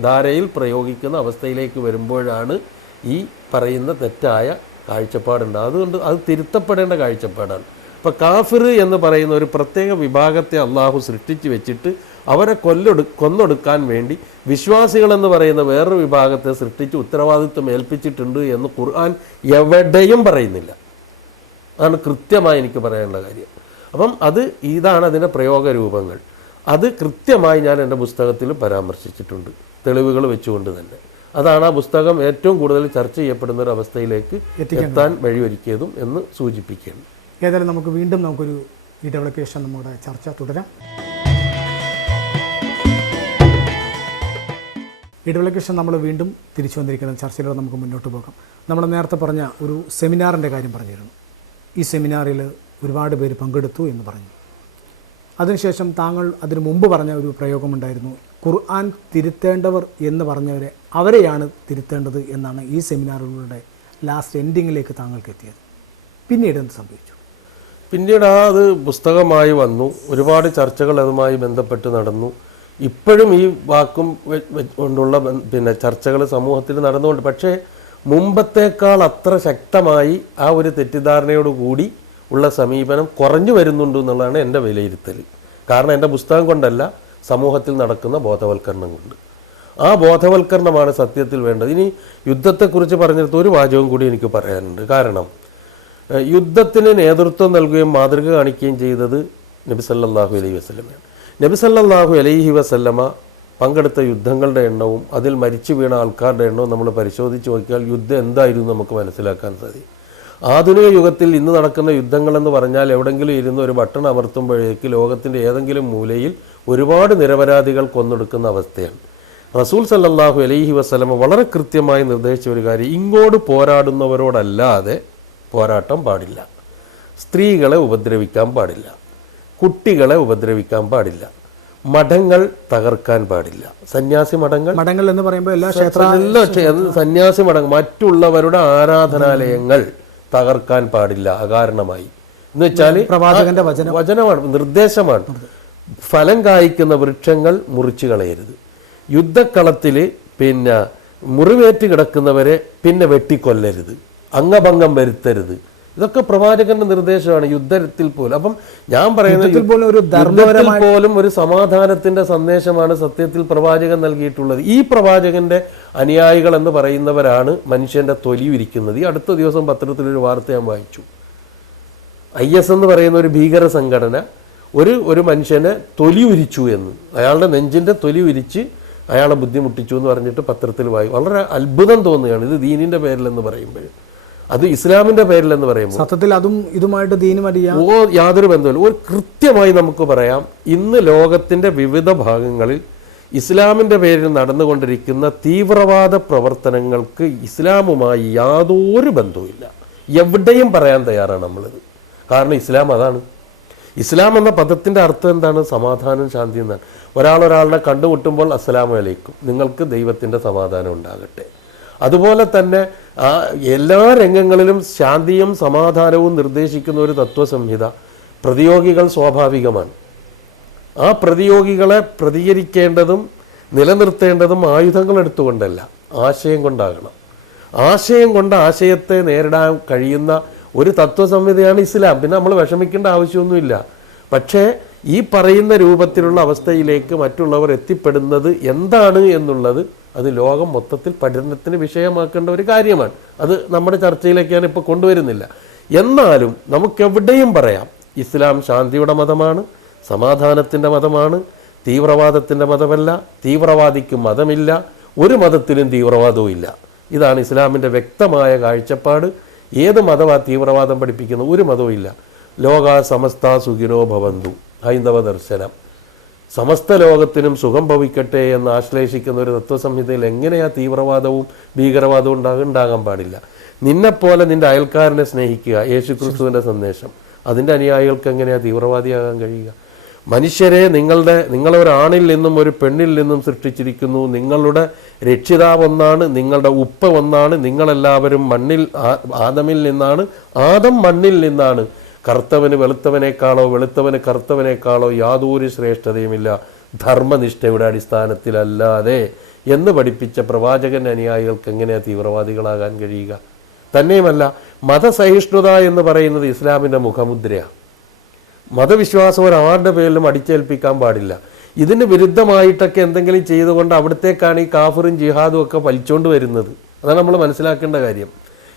ധാരയിൽ പ്രയോഗിക്കുന്ന അവസ്ഥയിലേക്ക് വരുമ്പോഴാണ് ഈ പറയുന്ന തെറ്റായ കാഴ്ചപ്പാടുണ്ടാകും. അതുകൊണ്ട് അത് തിരുത്തപ്പെടേണ്ട കാഴ്ചപ്പാടാണ്. ഇപ്പോൾ കാഫിർ എന്ന് പറയുന്ന ഒരു പ്രത്യേക വിഭാഗത്തെ അള്ളാഹു സൃഷ്ടിച്ച് വെച്ചിട്ട് അവരെ കൊന്നൊടുക്കാൻ വേണ്ടി വിശ്വാസികളെന്ന് പറയുന്ന വേറൊരു വിഭാഗത്തെ സൃഷ്ടിച്ച് ഉത്തരവാദിത്വം ഏൽപ്പിച്ചിട്ടുണ്ട് എന്ന് ഖുർആൻ എവിടെയും പറയുന്നില്ല. അതാണ് കൃത്യമായി എനിക്ക് പറയാനുള്ള കാര്യം. അപ്പം ഇതാണ് അതിൻ്റെ പ്രയോഗ രൂപങ്ങൾ. അത് കൃത്യമായി ഞാൻ എൻ്റെ പുസ്തകത്തിൽ പരാമർശിച്ചിട്ടുണ്ട്, തെളിവുകൾ വെച്ചുകൊണ്ട് തന്നെ. അതാണ് ആ പുസ്തകം ഏറ്റവും കൂടുതൽ ചർച്ച ചെയ്യപ്പെടുന്ന ഒരു അവസ്ഥയിലേക്ക് എത്താൻ വഴിയൊരുക്കിയതും എന്ന് സൂചിപ്പിക്കുകയാണ്. ഏതായാലും നമുക്കൊരു ഇടവേളയ്ക്ക് ശേഷം നമ്മുടെ ചർച്ച തുടരാം. ഇടവേളയ്ക്ക് ശേഷം നമ്മൾ വീണ്ടും തിരിച്ചു വന്നിരിക്കുന്ന ചർച്ചയിലൂടെ നമുക്ക് മുന്നോട്ട് പോകാം. നമ്മൾ നേരത്തെ പറഞ്ഞ ഒരു സെമിനാറിൻ്റെ കാര്യം പറഞ്ഞിരുന്നു. ഈ സെമിനാറിൽ ഒരുപാട് പേര് പങ്കെടുത്തു എന്ന് പറഞ്ഞു. അതിനുശേഷം താങ്കൾ അതിനു മുമ്പ് പറഞ്ഞ ഒരു പ്രയോഗമുണ്ടായിരുന്നു, ഖുർആൻ തിരുത്തേണ്ടവർ എന്ന് പറഞ്ഞവരെ അവരെയാണ് തിരുത്തേണ്ടത് എന്നാണ് ഈ സെമിനാറുകളുടെ ലാസ്റ്റ് എൻഡിങ്ങിലേക്ക് താങ്കൾക്ക് എത്തിയത്. പിന്നീട് എന്ത് സംഭവിച്ചു? പിന്നീട് അത് പുസ്തകമായി വന്നു. ഒരുപാട് ചർച്ചകൾ അതുമായി ബന്ധപ്പെട്ട് നടന്നു. ഇപ്പോഴും ഈ വാക്കും കൊണ്ടുള്ള ചർച്ചകൾ സമൂഹത്തിൽ നടന്നുകൊണ്ട്, പക്ഷേ മുമ്പത്തേക്കാൾ അത്ര ശക്തമായി ആ ഒരു തെറ്റിദ്ധാരണയോടുകൂടി ഉള്ള സമീപനം കുറഞ്ഞു വരുന്നുണ്ട് എന്നുള്ളതാണ് എൻ്റെ വിലയിരുത്തൽ. കാരണം എൻ്റെ പുസ്തകം കൊണ്ടല്ല, സമൂഹത്തിൽ നടക്കുന്ന ബോധവൽക്കരണം കൊണ്ട്. ആ ബോധവൽക്കരണമാണ് സത്യത്തിൽ വേണ്ടത്. ഇനി യുദ്ധത്തെക്കുറിച്ച് പറഞ്ഞിടത്ത് ഒരു വാചകം കൂടി എനിക്ക് പറയാനുണ്ട്. കാരണം യുദ്ധത്തിന് നേതൃത്വം നൽകുകയും മാതൃക കാണിക്കുകയും ചെയ്തത് നബി സല്ലല്ലാഹു അലൈഹി വസല്ലമയാണ്. നബി സല്ലല്ലാഹു അലൈഹി വസല്ലമ പങ്കെടുത്ത യുദ്ധങ്ങളുടെ എണ്ണവും അതിൽ മരിച്ചു വീണ ആൾക്കാരുടെ എണ്ണവും നമ്മൾ പരിശോധിച്ച് നോക്കിയാൽ യുദ്ധം എന്തായിരുന്നു നമുക്ക് മനസ്സിലാക്കാൻ സാധിക്കും. ആധുനിക യുഗത്തിൽ ഇന്ന് നടക്കുന്ന യുദ്ധങ്ങളെന്ന് പറഞ്ഞാൽ എവിടെങ്കിലും ഇരുന്ന് ഒരു ബട്ടൺ അമർത്തുമ്പോഴേക്ക് ലോകത്തിൻ്റെ ഏതെങ്കിലും മൂലയിൽ ഒരുപാട് നിരപരാധികൾ കൊന്നൊടുക്കുന്ന അവസ്ഥയാണ്. റസൂൽ സല്ലല്ലാഹു അലൈഹി വസല്ലമ വളരെ കൃത്യമായി നിർദ്ദേശിച്ച ഒരു കാര്യം, ഇങ്ങോട്ട് പോരാടുന്നവരോടല്ലാതെ പോരാട്ടം പാടില്ല. സ്ത്രീകളെ ഉപദ്രവിക്കാൻ പാടില്ല, കുട്ടികളെ ഉപദ്രവിക്കാൻ പാടില്ല, മഠങ്ങൾ തകർക്കാൻ പാടില്ല. സന്യാസി മഠങ്ങൾ എന്ന് പറയുമ്പോൾ എല്ലാ സന്യാസി മഠങ്ങൾ, മറ്റുള്ളവരുടെ ആരാധനാലയങ്ങൾ തകർക്കാൻ പാടില്ല അകാരണമായി. എന്ന് വെച്ചാൽ പ്രവാചകന്റെ വചനമാണ്, നിർദ്ദേശമാണ്. ഫലം കായ്ക്കുന്ന വൃക്ഷങ്ങൾ മുറിച്ചു കളയരുത്. യുദ്ധക്കളത്തിൽ മുറിവേറ്റ് കിടക്കുന്നവരെ വെട്ടിക്കൊല്ലരുത്, അംഗഭംഗം വരുത്തരുത്. ഇതൊക്കെ പ്രവാചകന്റെ നിർദ്ദേശമാണ് യുദ്ധത്തിൽ പോലും. അപ്പം ഞാൻ പറയുന്നത് യുദ്ധത്തിൽ പോലും ഒരു സമാധാനത്തിന്റെ സന്ദേശമാണ് സത്യത്തിൽ പ്രവാചകൻ നൽകിയിട്ടുള്ളത്. ഈ പ്രവാചകന്റെ അനുയായികൾ എന്ന് പറയുന്നവരാണ് മനുഷ്യന്റെ തൊലി ഉരിക്കുന്നത്. ഈ അടുത്ത ദിവസം പത്രത്തിലൊരു വാർത്ത ഞാൻ വായിച്ചു. IS എന്ന് പറയുന്ന ഒരു ഭീകര സംഘടന ഒരു മനുഷ്യനെ തൊലി ഉരിച്ചു എന്ന്, അയാളുടെ നെഞ്ചിന്റെ തൊലി ഉരിച്ച് അയാളെ ബുദ്ധിമുട്ടിച്ചു എന്ന് പറഞ്ഞിട്ട് പത്രത്തിൽ വായിക്കും. വളരെ അത്ഭുതം തോന്നുകയാണ്. ഇത് ദീനിന്റെ പേരിലെന്ന് പറയുമ്പോൾ, അത് ഇസ്ലാമിന്റെ പേരിലെന്ന് പറയുമ്പോൾ സത്യത്തിൽ അതും ഇതുമായിട്ട് യാതൊരു ബന്ധമില്ല. ഒരു കൃത്യമായി നമുക്ക് പറയാം, ഇന്ന് ലോകത്തിന്റെ വിവിധ ഭാഗങ്ങളിൽ ഇസ്ലാമിന്റെ പേരിൽ നടന്നുകൊണ്ടിരിക്കുന്ന തീവ്രവാദ പ്രവർത്തനങ്ങൾക്ക് ഇസ്ലാമുമായി യാതൊരു ബന്ധവുമില്ല. എവിടെയും പറയാൻ തയ്യാറാണ് നമ്മളിത്. കാരണം ഇസ്ലാം അതാണ്. ഇസ്ലാം എന്ന പദത്തിന്റെ അർത്ഥം എന്താണ്? സമാധാനം, ശാന്തി എന്നാണ്. ഒരാളൊരാളുടെ കണ്ടുമുട്ടുമ്പോൾ അസ്സലാമു അലൈക്കും, നിങ്ങൾക്ക് ദൈവത്തിന്റെ സമാധാനം ഉണ്ടാകട്ടെ. അതുപോലെ തന്നെ എല്ലാ രംഗങ്ങളിലും ശാന്തിയും സമാധാനവും നിർദ്ദേശിക്കുന്ന ഒരു തത്വസംഹിത. പ്രതിയോഗികൾ സ്വാഭാവികമാണ്. ആ പ്രതിയോഗികളെ പ്രതികരിക്കേണ്ടതും നിലനിർത്തേണ്ടതും ആയുധങ്ങൾ എടുത്തുകൊണ്ടല്ല, ആശയം കൊണ്ടാകണം. ആശയം കൊണ്ട് ആശയത്തെ നേരിടാൻ കഴിയുന്ന ഒരു തത്വസംഹിതയാണ് ഇസ്ലാം. പിന്നെ നമ്മൾ വിഷമിക്കേണ്ട ആവശ്യമൊന്നുമില്ല. പക്ഷേ ഈ പറയുന്ന രൂപത്തിലുള്ള അവസ്ഥയിലേക്ക് മറ്റുള്ളവർ എത്തിപ്പെടുന്നത് എന്താണ് എന്നുള്ളത് അത് ലോകം മൊത്തത്തിൽ പഠനത്തിന് വിഷയമാക്കേണ്ട ഒരു കാര്യമാണ്. അത് നമ്മുടെ ചർച്ചയിലേക്ക് ഞാൻ ഇപ്പോൾ കൊണ്ടുവരുന്നില്ല. എന്നാലും നമുക്കെവിടെയും പറയാം, ഇസ്ലാം ശാന്തിയുടെ മതമാണ്, സമാധാനത്തിൻ്റെ മതമാണ്, തീവ്രവാദത്തിൻ്റെ മതമല്ല. തീവ്രവാദിക്കും മതമില്ല, ഒരു മതത്തിലും തീവ്രവാദവും ഇല്ല. ഇതാണ് ഇസ്ലാമിൻ്റെ വ്യക്തമായ കാഴ്ചപ്പാട്. ഏത് മതമാണ് തീവ്രവാദം പഠിപ്പിക്കുന്നത്? ഒരു മതവും ഇല്ല. ലോക സമസ്ത സുഖിനോ ഭവന്തു, ഹൈന്ദവ ദർശനം. സമസ്ത ലോകത്തിനും സുഖം ഭവിക്കട്ടെ എന്ന് ആശ്ലേഷിക്കുന്ന ഒരു തത്വസംഹിതയിൽ എങ്ങനെയാ തീവ്രവാദവും ഭീകരവാദവും ഉണ്ടാകാൻ പാടില്ല. നിന്നെപ്പോലെ നിന്റെ അയൽക്കാരനെ സ്നേഹിക്കുക, യേശു ക്രിസ്തുവിൻ്റെ സന്ദേശം. അതിൻ്റെ അനുയായികൾക്ക് എങ്ങനെയാ തീവ്രവാദിയാകാൻ കഴിയുക? മനുഷ്യരെ നിങ്ങളൊരാണിൽ നിന്നും ഒരു പെണ്ണിൽ നിന്നും സൃഷ്ടിച്ചിരിക്കുന്നു. നിങ്ങളുടെ രക്ഷിതാവ് ഒന്നാണ്, നിങ്ങളുടെ ഉപ്പ ഒന്നാണ്. നിങ്ങളെല്ലാവരും ആദമിൽ നിന്നാണ്, ആദം മണ്ണിൽ നിന്നാണ്. കറുത്തവന് വെളുത്തവനേക്കാളോ വെളുത്തവന് കറുത്തവനേക്കാളോ യാതൊരു ശ്രേഷ്ഠതയുമില്ല ധർമ്മനിഷ്ഠയുടെ അടിസ്ഥാനത്തിലല്ലാതെ എന്ന് പഠിപ്പിച്ച പ്രവാചകൻ അനുയായികൾക്ക് എങ്ങനെയാണ് തീവ്രവാദികളാകാൻ കഴിയുക? തന്നെയുമല്ല, മതസഹിഷ്ണുത എന്ന് പറയുന്നത് ഇസ്ലാമിൻ്റെ മുഖമുദ്രയാണ്. മതവിശ്വാസം ഒരാളുടെ പേരിലും അടിച്ചേൽപ്പിക്കാൻ പാടില്ല. ഇതിന് വിരുദ്ധമായിട്ടൊക്കെ എന്തെങ്കിലും ചെയ്തുകൊണ്ട് അവിടത്തേക്കാണ് ഈ കാഫിറും ജിഹാദും ഒക്കെ വലിച്ചുകൊണ്ട് വരുന്നത്. അതാണ് നമ്മൾ മനസ്സിലാക്കേണ്ട കാര്യം.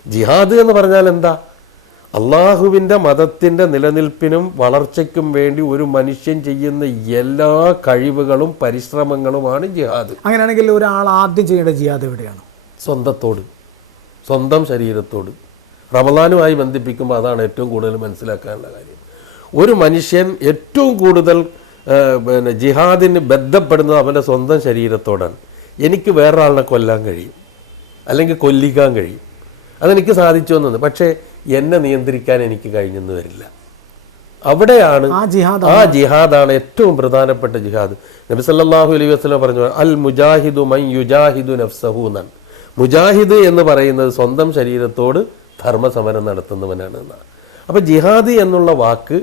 ജിഹാദ് എന്ന് പറഞ്ഞാൽ എന്താ? അള്ളാഹുവിൻ്റെ മതത്തിൻ്റെ നിലനിൽപ്പിനും വളർച്ചയ്ക്കും വേണ്ടി ഒരു മനുഷ്യൻ ചെയ്യുന്ന എല്ലാ കഴിവുകളും പരിശ്രമങ്ങളുമാണ് ജിഹാദ്. അങ്ങനെയാണെങ്കിൽ ഒരാൾ ആദ്യം ചെയ്യേണ്ട ജിഹാദ് എവിടെയാണ്? സ്വന്തത്തോട്, സ്വന്തം ശരീരത്തോട്. റമളാനുമായി ബന്ധിപ്പിക്കുമ്പോൾ അതാണ് ഏറ്റവും കൂടുതൽ മനസ്സിലാക്കാനുള്ള കാര്യം. ഒരു മനുഷ്യൻ ഏറ്റവും കൂടുതൽ ജിഹാദിന് ബന്ധപ്പെടുന്നത് അവൻ്റെ സ്വന്തം ശരീരത്തോടാണ്. എനിക്ക് വേറൊരാളിനെ കൊല്ലാൻ കഴിയും, അല്ലെങ്കിൽ കൊല്ലിക്കാൻ കഴിയും, അതെനിക്ക് സാധിച്ചു എന്നത്. പക്ഷേ എന്നെ നിയന്ത്രിക്കാൻ എനിക്ക് കഴിഞ്ഞെന്ന് വരില്ല. അവിടെയാണ് ആ ജിഹാദാണ് ഏറ്റവും പ്രധാനപ്പെട്ട ജിഹാദ്. നബി സല്ലല്ലാഹു അലൈഹി വസല്ലം പറഞ്ഞു, അൽ മുജാഹിദു മൻ യുജാഹിദു നഫ്സഹു എന്നാണ്. മുജാഹിദ് എന്ന് പറയുന്നത് സ്വന്തം ശരീരത്തോട് ധർമ്മസമരം നടത്തുന്നവനാണ് എന്നാണ്. അപ്പോൾ ജിഹാദ് എന്നുള്ള വാക്ക്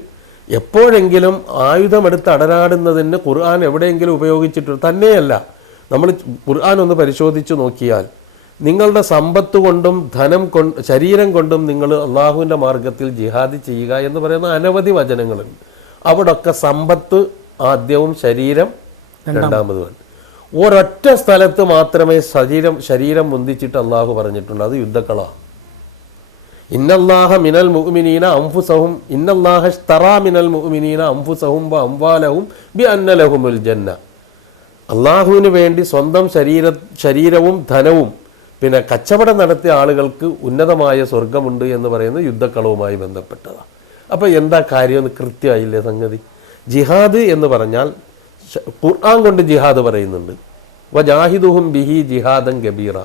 എപ്പോഴെങ്കിലും ആയുധമെടുത്ത് അടരാടുന്നതിന് ഖുർആൻ എവിടെയെങ്കിലും ഉപയോഗിച്ചിട്ടുണ്ട്? തന്നെയല്ല. നമ്മൾ ഖുർആൻ ഒന്ന് പരിശോധിച്ച് നോക്കിയാൽ നിങ്ങളുടെ സമ്പത്ത് കൊണ്ടും ധനം ശരീരം കൊണ്ടും നിങ്ങൾ അള്ളാഹുവിൻ്റെ മാർഗത്തിൽ ജിഹാദ് ചെയ്യുക എന്ന് പറയുന്ന അനവധി വചനങ്ങളുണ്ട്. അവിടൊക്കെ സമ്പത്ത് ആദ്യവും ശരീരം രണ്ടാമതുമാണ്. ഒരൊറ്റ സ്ഥലത്ത് മാത്രമേ ശരീരം മുന്തിച്ചിട്ട് അള്ളാഹു പറഞ്ഞിട്ടുണ്ട്, അത് യുദ്ധക്കളമാണ്. ഇന്നല്ലാഹ മിനൽ മുഅ്മിനീന അൻഫുസഹും ഇന്നല്ലാഹ ഇശ്തറാ മിനൽ മുഅ്മിനീന അൻഫുസഹും വ അംവാലഹും ബിഅന്ന ലഹുമുൽ ജന്ന. അള്ളാഹുവിന് വേണ്ടി സ്വന്തം ശരീരവും ധനവും പിന്നെ കച്ചവടം നടത്തിയ ആളുകൾക്ക് ഉന്നതമായ സ്വർഗമുണ്ട് എന്ന് പറയുന്നത് യുദ്ധക്കളവുമായി ബന്ധപ്പെട്ടതാണ്. അപ്പോൾ എന്താ കാര്യം കൃത്യമായില്ലേ സംഗതി? ജിഹാദ് എന്ന് പറഞ്ഞാൽ ഖുർആൻ കൊണ്ട് ജിഹാദ് പറയുന്നുണ്ട്. വജാഹിദുഹും ബിഹി ജിഹാദൻ ഗബീറ.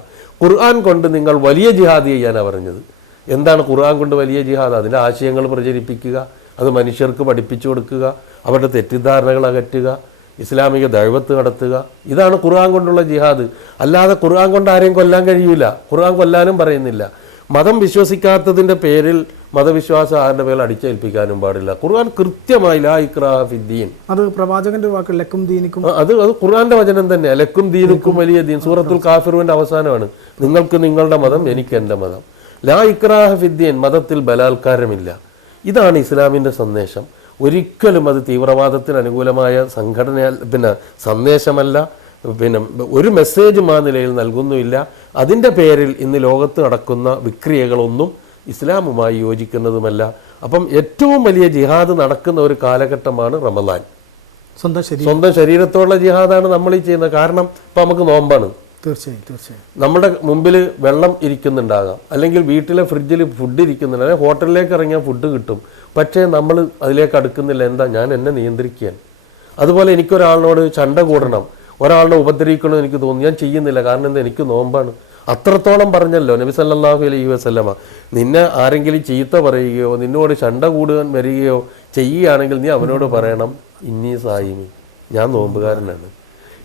ഖുർആൻ കൊണ്ട് നിങ്ങൾ വലിയ ജിഹാദ് ചെയ്യാനാണ് പറഞ്ഞത്. എന്താണ് ഖുർആൻ കൊണ്ട് വലിയ ജിഹാദ്? അതിൻ്റെ ആശയങ്ങൾ പ്രചരിപ്പിക്കുക, അത് മനുഷ്യർക്ക് പഠിപ്പിച്ചു കൊടുക്കുക, അവരുടെ തെറ്റിദ്ധാരണകൾ അകറ്റുക, ഇസ്ലാമിക ദഅവത്ത് നടത്തുക. ഇതാണ് ഖുർആൻ കൊണ്ടുള്ള ജിഹാദ്. അല്ലാതെ ഖുർആൻ കൊണ്ട് ആരെയും കൊല്ലാൻ കഴിയൂല. ഖുർആൻ കൊല്ലാനും പറയുന്നില്ല. മതം വിശ്വസിക്കാത്തതിൻ്റെ പേരിൽ മതവിശ്വാസം ആരുടെ പേരിൽ അടിച്ചേൽപ്പിക്കാനും പാടില്ല. ഖുർആൻ കൃത്യമായി ലാ ഇക്റാഹ ഫിദ്ദീൻ, അത് പ്രവാചകന്റെ വാക്ക് ലക്കും ദീനിക്കും, അത് ഖുർആന്റെ വചനം തന്നെ. ലക്കും ദീനുക്കും വലിയ ദീൻ, സൂറത്തുൽ കാഫിറൂന്റെ അവസാനമാണ്. നിങ്ങൾക്ക് നിങ്ങളുടെ മതം, എനിക്ക് എൻ്റെ മതം. ലാ ഇക്റാഹ ഫിദ്ദീൻ, മതത്തിൽ ബലാത്കാരമില്ല. ഇതാണ് ഇസ്ലാമിൻ്റെ സന്ദേശം. ഒരിക്കലും അത് തീവ്രവാദത്തിന് അനുകൂലമായ സന്ദേശമല്ല, ഒരു മെസ്സേജും ആ നിലയിൽ നൽകുന്നുമില്ല. അതിൻ്റെ പേരിൽ ഇന്ന് ലോകത്ത് നടക്കുന്ന വിക്രിയകളൊന്നും ഇസ്ലാമുമായി യോജിക്കുന്നതുമല്ല. അപ്പം ഏറ്റവും വലിയ ജിഹാദ് നടക്കുന്ന ഒരു കാലഘട്ടമാണ് റമളാൻ. സ്വന്തം ശരീരത്തോടുള്ള ജിഹാദാണ് നമ്മൾ ഈ ചെയ്യുന്നത്. കാരണം ഇപ്പം നമുക്ക് നോമ്പാണ്. തീർച്ചയായും നമ്മുടെ മുമ്പിൽ വെള്ളം ഇരിക്കുന്നുണ്ടാകാം, അല്ലെങ്കിൽ വീട്ടിലെ ഫ്രിഡ്ജിൽ ഫുഡ് ഇരിക്കുന്നുണ്ട്, അല്ലെങ്കിൽ ഹോട്ടലിലേക്ക് ഇറങ്ങിയാൽ ഫുഡ് കിട്ടും. പക്ഷേ നമ്മൾ അതിലേക്ക് അടുക്കുന്നില്ല. എന്താ? ഞാൻ എന്നെ നിയന്ത്രിക്കാൻ. അതുപോലെ എനിക്കൊരാളിനോട് ചണ്ട കൂടണം, ഒരാളിനെ ഉപദ്രവിക്കണമെന്ന് എനിക്ക് തോന്നുന്നു, ഞാൻ ചെയ്യുന്നില്ല. കാരണം എന്താ? എനിക്ക് നോമ്പാണ്. അത്രത്തോളം പറഞ്ഞല്ലോ നബി സല്ലല്ലാഹു അലൈഹി വസല്ലമ. നിന്നെ ആരെങ്കിലും ചീത്ത പറയുകയോ നിന്നോട് ചണ്ട കൂടുവാൻ വരികയോ ചെയ്യുകയാണെങ്കിൽ നീ അവനോട് പറയണം, ഇന്നീ സായിമി, ഞാൻ നോമ്പുകാരനാണ്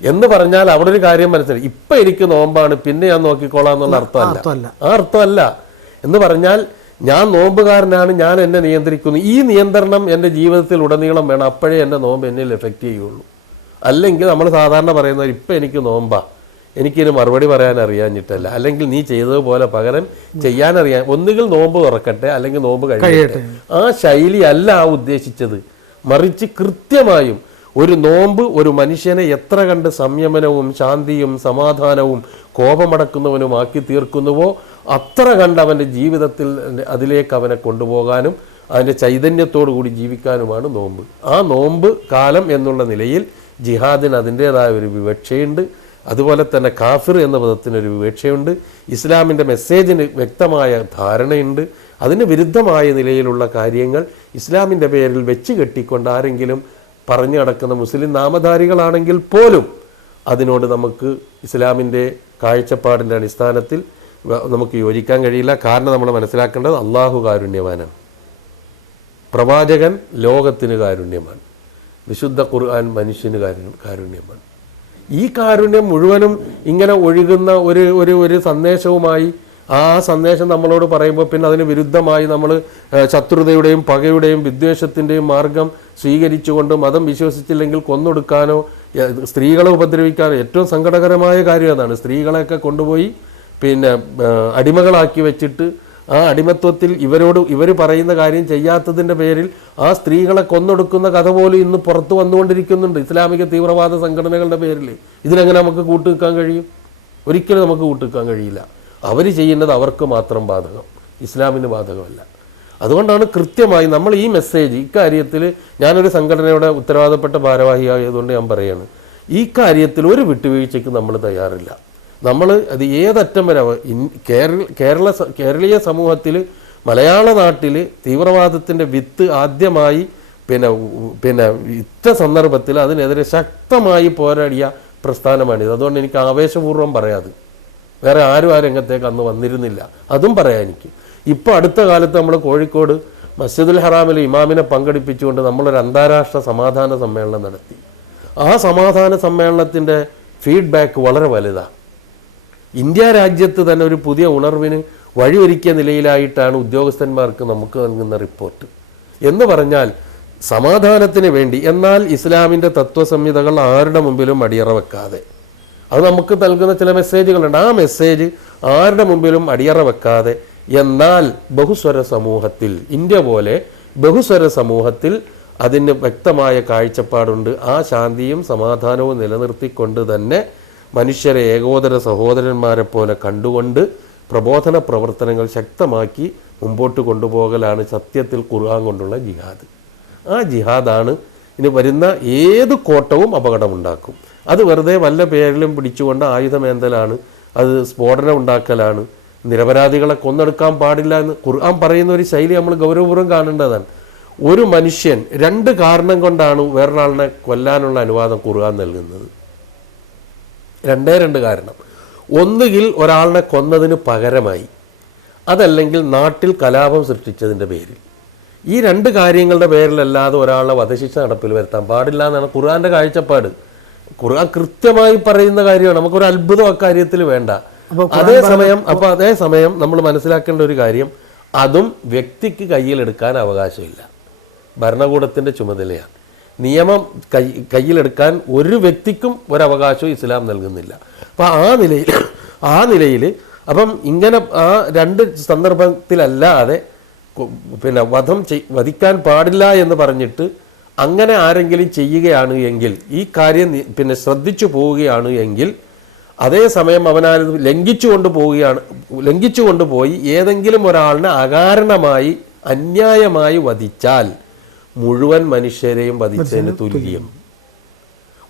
എന്ന് പറഞ്ഞാൽ അവിടെ ഒരു കാര്യം മനസ്സിലായി. ഇപ്പം എനിക്ക് നോമ്പാണ്, പിന്നെ ഞാൻ നോക്കിക്കോളാം എന്നുള്ള അർത്ഥമല്ല. ആ അർത്ഥമല്ല. എന്ന് പറഞ്ഞാൽ ഞാൻ നോമ്പുകാരനാണ്, ഞാൻ എന്നെ നിയന്ത്രിക്കുന്നു. ഈ നിയന്ത്രണം എൻ്റെ ജീവിതത്തിൽ ഉടനീളം വേണം. അപ്പോഴേ എൻ്റെ നോമ്പ് എന്നിൽ എഫക്റ്റ് ചെയ്യുള്ളൂ. അല്ലെങ്കിൽ നമ്മൾ സാധാരണ പറയുന്നത് ഇപ്പം എനിക്ക് നോമ്പാ, എനിക്കിന് മറുപടി പറയാൻ അറിയാഞ്ഞിട്ടല്ല, അല്ലെങ്കിൽ നീ ചെയ്തതുപോലെ പകരം ചെയ്യാനറിയാൻ, ഒന്നുകിൽ നോമ്പ് തുറക്കട്ടെ അല്ലെങ്കിൽ നോമ്പ് കഴിയട്ടെ. ആ ശൈലി അല്ല ആ ഉദ്ദേശിച്ചത്. മറിച്ച് കൃത്യമായും ഒരു നോമ്പ് ഒരു മനുഷ്യനെ എത്ര കണ്ട് സംയമനവും ശാന്തിയും സമാധാനവും കോപമടക്കുന്നവനുമാക്കി തീർക്കുന്നുവോ അത്ര കണ്ട് അവൻ്റെ ജീവിതത്തിൽ അതിലേക്ക് അവനെ കൊണ്ടുപോകാനും അതിൻ്റെ ചൈതന്യത്തോടു കൂടി ജീവിക്കാനുമാണ് നോമ്പ്. ആ നോമ്പ് കാലം എന്നുള്ള നിലയിൽ ജിഹാദിന് അതിൻ്റേതായ ഒരു വിവക്ഷയുണ്ട്. അതുപോലെ തന്നെ കാഫിർ എന്ന പദത്തിനൊരു വിവക്ഷയുണ്ട്. ഇസ്ലാമിൻ്റെ മെസ്സേജിന് വ്യക്തമായ ധാരണയുണ്ട്. അതിന് വിരുദ്ധമായ നിലയിലുള്ള കാര്യങ്ങൾ ഇസ്ലാമിൻ്റെ പേരിൽ വെച്ച് കെട്ടിക്കൊണ്ട് ആരെങ്കിലും പറഞ്ഞു നടക്കുന്ന മുസ്ലിം നാമധാരികളാണെങ്കിൽ പോലും അതിനോട് നമുക്ക് ഇസ്ലാമിൻ്റെ കാഴ്ചപ്പാടിൻ്റെ അടിസ്ഥാനത്തിൽ നമുക്ക് യോജിക്കാൻ കഴിയില്ല. കാരണം നമ്മൾ മനസ്സിലാക്കേണ്ടത് അള്ളാഹു കാരുണ്യവാനാണ്, പ്രവാചകൻ ലോകത്തിന് കാരുണ്യമാണ്. വിശുദ്ധ ഖുർആൻ മനുഷ്യന് കാരുണ്യമാണ്. ഈ കാരുണ്യം മുഴുവനും ഇങ്ങനെ ഒഴുകുന്ന ഒരു സന്ദേശവുമായി ആ സന്ദേശം നമ്മളോട് പറയുമ്പോൾ പിന്നെ അതിന് വിരുദ്ധമായി നമ്മൾ ശത്രുതയുടെയും പകയുടെയും വിദ്വേഷത്തിൻ്റെയും മാർഗം സ്വീകരിച്ചുകൊണ്ട് മതം വിശ്വസിച്ചില്ലെങ്കിൽ കൊന്നൊടുക്കാനോ സ്ത്രീകളെ ഉപദ്രവിക്കാനോ ഏറ്റവും സങ്കടകരമായ കാര്യം അതാണ്. സ്ത്രീകളെയൊക്കെ കൊണ്ടുപോയി പിന്നെ അടിമകളാക്കി വെച്ചിട്ട് ആ അടിമത്വത്തിൽ ഇവർ പറയുന്ന കാര്യം ചെയ്യാത്തതിൻ്റെ പേരിൽ ആ സ്ത്രീകളെ കൊന്നൊടുക്കുന്ന കഥ പോലും ഇന്ന് പുറത്തു വന്നുകൊണ്ടിരിക്കുന്നുണ്ട് ഇസ്ലാമിക തീവ്രവാദ സംഘടനകളുടെ പേരിൽ. ഇതിനെങ്ങനെ നമുക്ക് കൂട്ടുനിൽക്കാൻ കഴിയും? ഒരിക്കലും നമുക്ക് കൂട്ടുനിൽക്കാൻ കഴിയില്ല. അവർ ചെയ്യുന്നത് അവർക്ക് മാത്രം ബാധകം, ഇസ്ലാമിന് ബാധകമല്ല. അതുകൊണ്ടാണ് കൃത്യമായി നമ്മൾ ഈ മെസ്സേജ് ഇക്കാര്യത്തിൽ ഞാനൊരു സംഘടനയുടെ ഉത്തരവാദപ്പെട്ട ഭാരവാഹിയായതുകൊണ്ട് ഞാൻ പറയുകയാണ്, ഈ കാര്യത്തിൽ ഒരു വിട്ടുവീഴ്ചയ്ക്ക് നമ്മൾ തയ്യാറില്ല. നമ്മൾ അത് ഏതറ്റം വരെ കേരളീയ സമൂഹത്തിൽ മലയാള നാട്ടിൽ തീവ്രവാദത്തിൻ്റെ വിത്ത് ആദ്യമായി പിന്നെ ഇത്ത സന്ദർഭത്തിൽ അതിനെതിരെ ശക്തമായി പോരാടിയ പ്രസ്ഥാനമാണിത്. അതുകൊണ്ട് എനിക്ക് ആവേശപൂർവ്വം പറയാതെ വേറെ ആരും ആ രംഗത്തേക്ക് അന്ന് വന്നിരുന്നില്ല. അതും പറയാം എനിക്ക്. ഇപ്പോൾ അടുത്ത കാലത്ത് നമ്മൾ കോഴിക്കോട് മസ്ജിദുൽ ഹറാമിൽ ഇമാമിനെ പങ്കെടുപ്പിച്ചുകൊണ്ട് നമ്മളൊരു അന്താരാഷ്ട്ര സമാധാന സമ്മേളനം നടത്തി. ആ സമാധാന സമ്മേളനത്തിൻ്റെ ഫീഡ്ബാക്ക് വളരെ വലുതാണ്. ഇന്ത്യ രാജ്യത്ത് തന്നെ ഒരു പുതിയ ഉണർവിന് വഴിയൊരുക്കിയ നിലയിലായിട്ടാണ് ഉദ്യോഗസ്ഥന്മാർക്ക് നമുക്ക് നൽകുന്ന റിപ്പോർട്ട്. എന്ന് പറഞ്ഞാൽ സമാധാനത്തിന് വേണ്ടി, എന്നാൽ ഇസ്ലാമിൻ്റെ തത്വസംഹിതകൾ ആരുടെ മുമ്പിലും അടിയറ വെക്കാതെ, അത് നമുക്ക് നൽകുന്ന ചില മെസ്സേജുകളുണ്ട്. ആ മെസ്സേജ് ആരുടെ മുമ്പിലും അടിയറ വെക്കാതെ, എന്നാൽ ബഹുസ്വര സമൂഹത്തിൽ, ഇന്ത്യ പോലെ ബഹുസ്വര സമൂഹത്തിൽ അതിന് വ്യക്തമായ കാഴ്ചപ്പാടുണ്ട്. ആ ശാന്തിയും സമാധാനവും നിലനിർത്തിക്കൊണ്ട് തന്നെ മനുഷ്യരെ ഏകോദര സഹോദരന്മാരെ പോലെ കണ്ടുകൊണ്ട് പ്രബോധന പ്രവർത്തനങ്ങൾ ശക്തമാക്കി മുമ്പോട്ട് കൊണ്ടുപോകലാണ് സത്യത്തിൽ ഖുർആൻ കൊണ്ടുള്ള ജിഹാദ്. ആ ജിഹാദാണ് ഇനി വരുന്ന ഏത് കോട്ടവും അപകടമുണ്ടാക്കും. അത് വെറുതെ വല്ല പേരിലും പിടിച്ചുകൊണ്ട് ആയുധമേന്തലാണ്, അത് സ്ഫോടനം ഉണ്ടാക്കലാണ്, നിരപരാധികളെ കൊന്നെടുക്കാൻ പാടില്ല എന്ന് ഖുർആൻ പറയുന്ന ഒരു ശൈലി നമ്മൾ ഗൗരവപൂർവ്വം കാണേണ്ടതാണ്. ഒരു മനുഷ്യൻ രണ്ട് കാരണം കൊണ്ടാണ് വേറൊരാളിനെ കൊല്ലാനുള്ള അനുവാദം ഖുർആൻ നൽകുന്നത്. രണ്ട് കാരണം. ഒന്നുകിൽ ഒരാളിനെ കൊന്നതിന് പകരമായി, അതല്ലെങ്കിൽ നാട്ടിൽ കലാപം സൃഷ്ടിച്ചതിൻ്റെ പേരിൽ. ഈ രണ്ട് കാര്യങ്ങളുടെ പേരിലല്ലാതെ ഒരാളെ വധശിക്ഷ നടപ്പിൽ വരുത്താൻ പാടില്ല എന്നാണ് ഖുർആൻ്റെ കാഴ്ചപ്പാട്. ഖുർആൻ കൃത്യമായി പറയുന്ന കാര്യമാണ്. നമുക്കൊരു അത്ഭുതം അക്കാര്യത്തിൽ വേണ്ട. അതേസമയം നമ്മൾ മനസ്സിലാക്കേണ്ട ഒരു കാര്യം, അതും വ്യക്തിക്ക് കയ്യിലെടുക്കാൻ അവകാശമില്ല. ഭരണകൂടത്തിൻ്റെ ചുമതലയാണ്. നിയമം കയ്യിലെടുക്കാൻ ഒരു വ്യക്തിക്കും ഒരവകാശവും ഇസ്ലാം നൽകുന്നില്ല. അപ്പം ആ നിലയിൽ അപ്പം ഇങ്ങനെ ആ രണ്ട് സന്ദർഭത്തിലല്ലാതെ വധിക്കാൻ പാടില്ല എന്ന് പറഞ്ഞിട്ട് അങ്ങനെ ആരെങ്കിലും ചെയ്യുകയാണ് എങ്കിൽ, ഈ കാര്യം ശ്രദ്ധിച്ചു പോവുകയാണ് എങ്കിൽ, അതേസമയം അവനായത് ലംഘിച്ചുകൊണ്ട് പോയി ഏതെങ്കിലും ഒരാളിനെ അകാരണമായി അന്യായമായി വധിച്ചാൽ മുഴുവൻ മനുഷ്യരെയും വധിച്ചതിന് തുല്യം.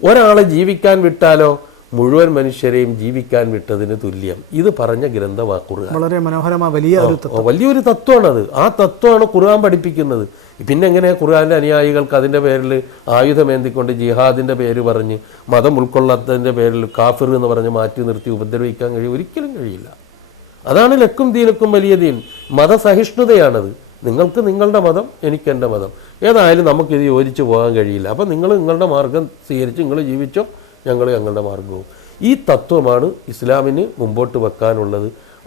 ഒരാളെ ജീവിക്കാൻ വിട്ടാലോ മുഴുവൻ മനുഷ്യരെയും ജീവിക്കാൻ വിട്ടതിന് തുല്യം. ഇത് പറഞ്ഞ ഗ്രന്ഥമാണ് ഖുർആൻ. വളരെ മനോഹരമായ വലിയൊരു തത്വമാണത്. ആ തത്വമാണ് ഖുർആൻ പഠിപ്പിക്കുന്നത്. പിന്നെ എങ്ങനെയാണ് ഖുർആൻ്റെ അനുയായികൾക്ക് അതിൻ്റെ പേരിൽ ആയുധമേന്തിക്കൊണ്ട് ജിഹാദിൻ്റെ പേര് പറഞ്ഞ് മതം ഉൾക്കൊള്ളാത്തതിൻ്റെ പേരിൽ കാഫിർ എന്ന് പറഞ്ഞ് മാറ്റി നിർത്തി ഉപദ്രവിക്കാൻ കഴിയും? ഒരിക്കലും കഴിയില്ല. അതാണ് ലക്കും ദീനക്കും വലിയ ദീൻ. മതസഹിഷ്ണുതയാണത്. നിങ്ങൾക്ക് നിങ്ങളുടെ മതം, എനിക്ക് എൻ്റെ മതം. ഏതായാലും നമുക്കിത് യോജിച്ച് പോകാൻ കഴിയില്ല. അപ്പം നിങ്ങൾ നിങ്ങളുടെ മാർഗം സ്വീകരിച്ച് നിങ്ങൾ ജീവിച്ചോ, ഞങ്ങൾ ഞങ്ങളുടെ മാർഗവും. ഈ തത്വമാണ് ഇസ്ലാമിന് മുമ്പോട്ട് വെക്കാനുള്ളത്.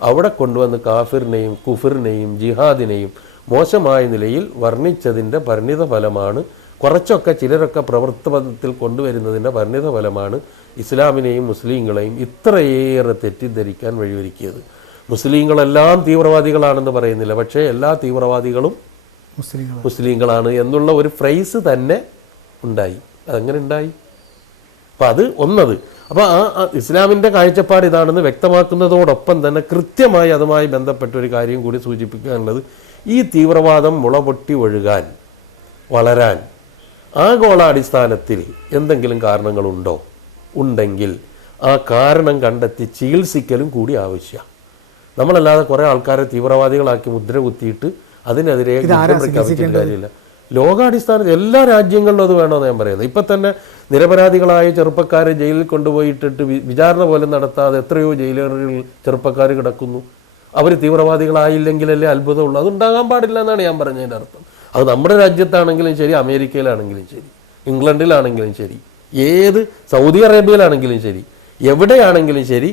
അവിടെ കൊണ്ടുവന്ന് കാഫിറിനെയും കുഫിറിനെയും ജിഹാദിനെയും മോശമായ നിലയിൽ വർണ്ണിച്ചതിൻ്റെ പരിണിത ഫലമാണ്, കുറച്ചൊക്കെ ചിലരൊക്കെ പ്രവർത്തനത്തിൽ കൊണ്ടുവരുന്നതിൻ്റെ പരിണിത ഫലമാണ് ഇസ്ലാമിനെയും മുസ്ലിങ്ങളെയും ഇത്രയേറെ തെറ്റിദ്ധരിക്കാൻ വഴിയൊരുക്കിയത്. മുസ്ലിങ്ങളെല്ലാം തീവ്രവാദികളാണെന്ന് പറയുന്നില്ല, പക്ഷേ എല്ലാ തീവ്രവാദികളും മുസ്ലിങ്ങളാണ് എന്നുള്ള ഒരു ഫ്രേസ് തന്നെ ഉണ്ടായി. അതെങ്ങനെ ഉണ്ടായി? അപ്പം അത് ഒന്നത്. അപ്പോൾ ആ ഇസ്ലാമിൻ്റെ കാഴ്ചപ്പാട് ഇതാണെന്ന് വ്യക്തമാക്കുന്നതോടൊപ്പം തന്നെ കൃത്യമായി അതുമായി ബന്ധപ്പെട്ട ഒരു കാര്യം കൂടി സൂചിപ്പിക്കാനുള്ളത്, ഈ തീവ്രവാദം മുളപൊട്ടി ഒഴുകാൻ, വളരാൻ ആഗോളാടിസ്ഥാനത്തിൽ എന്തെങ്കിലും കാരണങ്ങളുണ്ടോ? ഉണ്ടെങ്കിൽ ആ കാരണം കണ്ടെത്തി ചികിത്സിക്കലും കൂടി ആവശ്യമാണ്. നമ്മളല്ലാതെ കുറേ ആൾക്കാരെ തീവ്രവാദികളാക്കി മുദ്ര കുത്തിയിട്ട് അതിനെതിരെ പ്രഖ്യാപിച്ചിട്ട് കാര്യമില്ല. ലോകാടിസ്ഥാനത്തിൽ എല്ലാ രാജ്യങ്ങളിലും അത് വേണമെന്ന് ഞാൻ പറയുന്നത്. ഇപ്പം തന്നെ നിരപരാധികളായ ചെറുപ്പക്കാരെ ജയിലിൽ കൊണ്ടുപോയിട്ടിട്ട് വിചാരണ പോലും നടത്താതെ എത്രയോ ജയിലുകളിൽ ചെറുപ്പക്കാർ കിടക്കുന്നു. അവർ തീവ്രവാദികളായില്ലെങ്കിലല്ലേ അത്ഭുതമുള്ളൂ. അതുണ്ടാകാൻ പാടില്ല എന്നാണ് ഞാൻ പറഞ്ഞതിൻ്റെ അർത്ഥം. അത് നമ്മുടെ രാജ്യത്താണെങ്കിലും ശരി, അമേരിക്കയിലാണെങ്കിലും ശരി. ഇംഗ്ലണ്ടിലാണെങ്കിലും ശരി, ഏത് സൗദി അറേബ്യയിലാണെങ്കിലും ശരി, എവിടെയാണെങ്കിലും ശരി,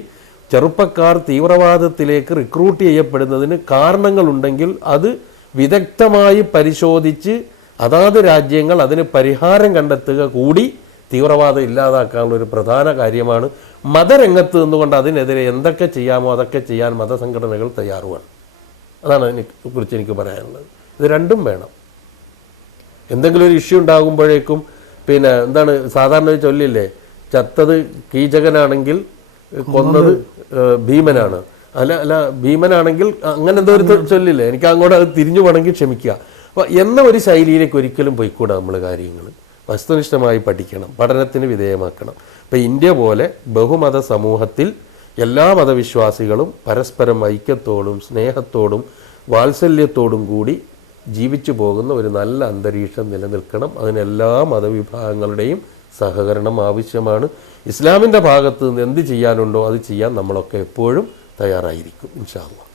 ചെറുപ്പക്കാർ തീവ്രവാദത്തിലേക്ക് റിക്രൂട്ട് ചെയ്യപ്പെടുന്നതിന് കാരണങ്ങളുണ്ടെങ്കിൽ അത് വിദഗ്ധമായി പരിശോധിച്ച് അതാത് രാജ്യങ്ങൾ അതിന് പരിഹാരം കണ്ടെത്തുക കൂടി തീവ്രവാദം ഇല്ലാതാക്കാനുള്ള ഒരു പ്രധാന കാര്യമാണ്. മതരംഗത്ത് നിന്നുകൊണ്ട് അതിനെതിരെ എന്തൊക്കെ ചെയ്യാമോ അതൊക്കെ ചെയ്യാൻ മതസംഘടനകൾ തയ്യാറുമാണ്. അതാണ് അതിനെക്കുറിച്ച് എനിക്ക് പറയാനുള്ളത്. ഇത് രണ്ടും വേണം. എന്തെങ്കിലും ഒരു ഇഷ്യൂ ഉണ്ടാകുമ്പോഴേക്കും എന്താണ് സാധാരണ ഒരു ചൊല്ലില്ലേ, ചത്തത് കീചകനാണെങ്കിൽ കൊന്നത് ഭീമനാണ്, അല്ല ഭീമനാണെങ്കിൽ അങ്ങനെ എന്തോ ഒരു ചൊല്ലില്ലേ, എനിക്ക് അങ്ങോട്ട് അത് തിരിഞ്ഞു വേണമെങ്കിൽ ക്ഷമിക്കുക. അപ്പോൾ എന്ന ഒരു ശൈലിയിലേക്ക് ഒരിക്കലും പോയിക്കൂടാ. നമ്മൾ കാര്യങ്ങൾ വസ്തുനിഷ്ഠമായി പഠിക്കണം, പഠനത്തിന് വിധേയമാക്കണം. ഇപ്പോൾ ഇന്ത്യ പോലെ ബഹുമത സമൂഹത്തിൽ എല്ലാ മതവിശ്വാസികളും പരസ്പരം ഐക്യത്തോടും സ്നേഹത്തോടും വാത്സല്യത്തോടും കൂടി ജീവിച്ചു പോകുന്ന ഒരു നല്ല അന്തരീക്ഷം നിലനിൽക്കണം. അതിനെല്ലാ മതവിഭാഗങ്ങളുടെയും സഹകരണം ആവശ്യമാണ്. ഇസ്ലാമിൻ്റെ ഭാഗത്ത് നിന്ന് എന്ത് ചെയ്യാനുണ്ടോ അത് ചെയ്യാൻ നമ്മളൊക്കെ എപ്പോഴും തയ്യാറായിരിക്കും ഇൻഷാ അല്ലാഹ്.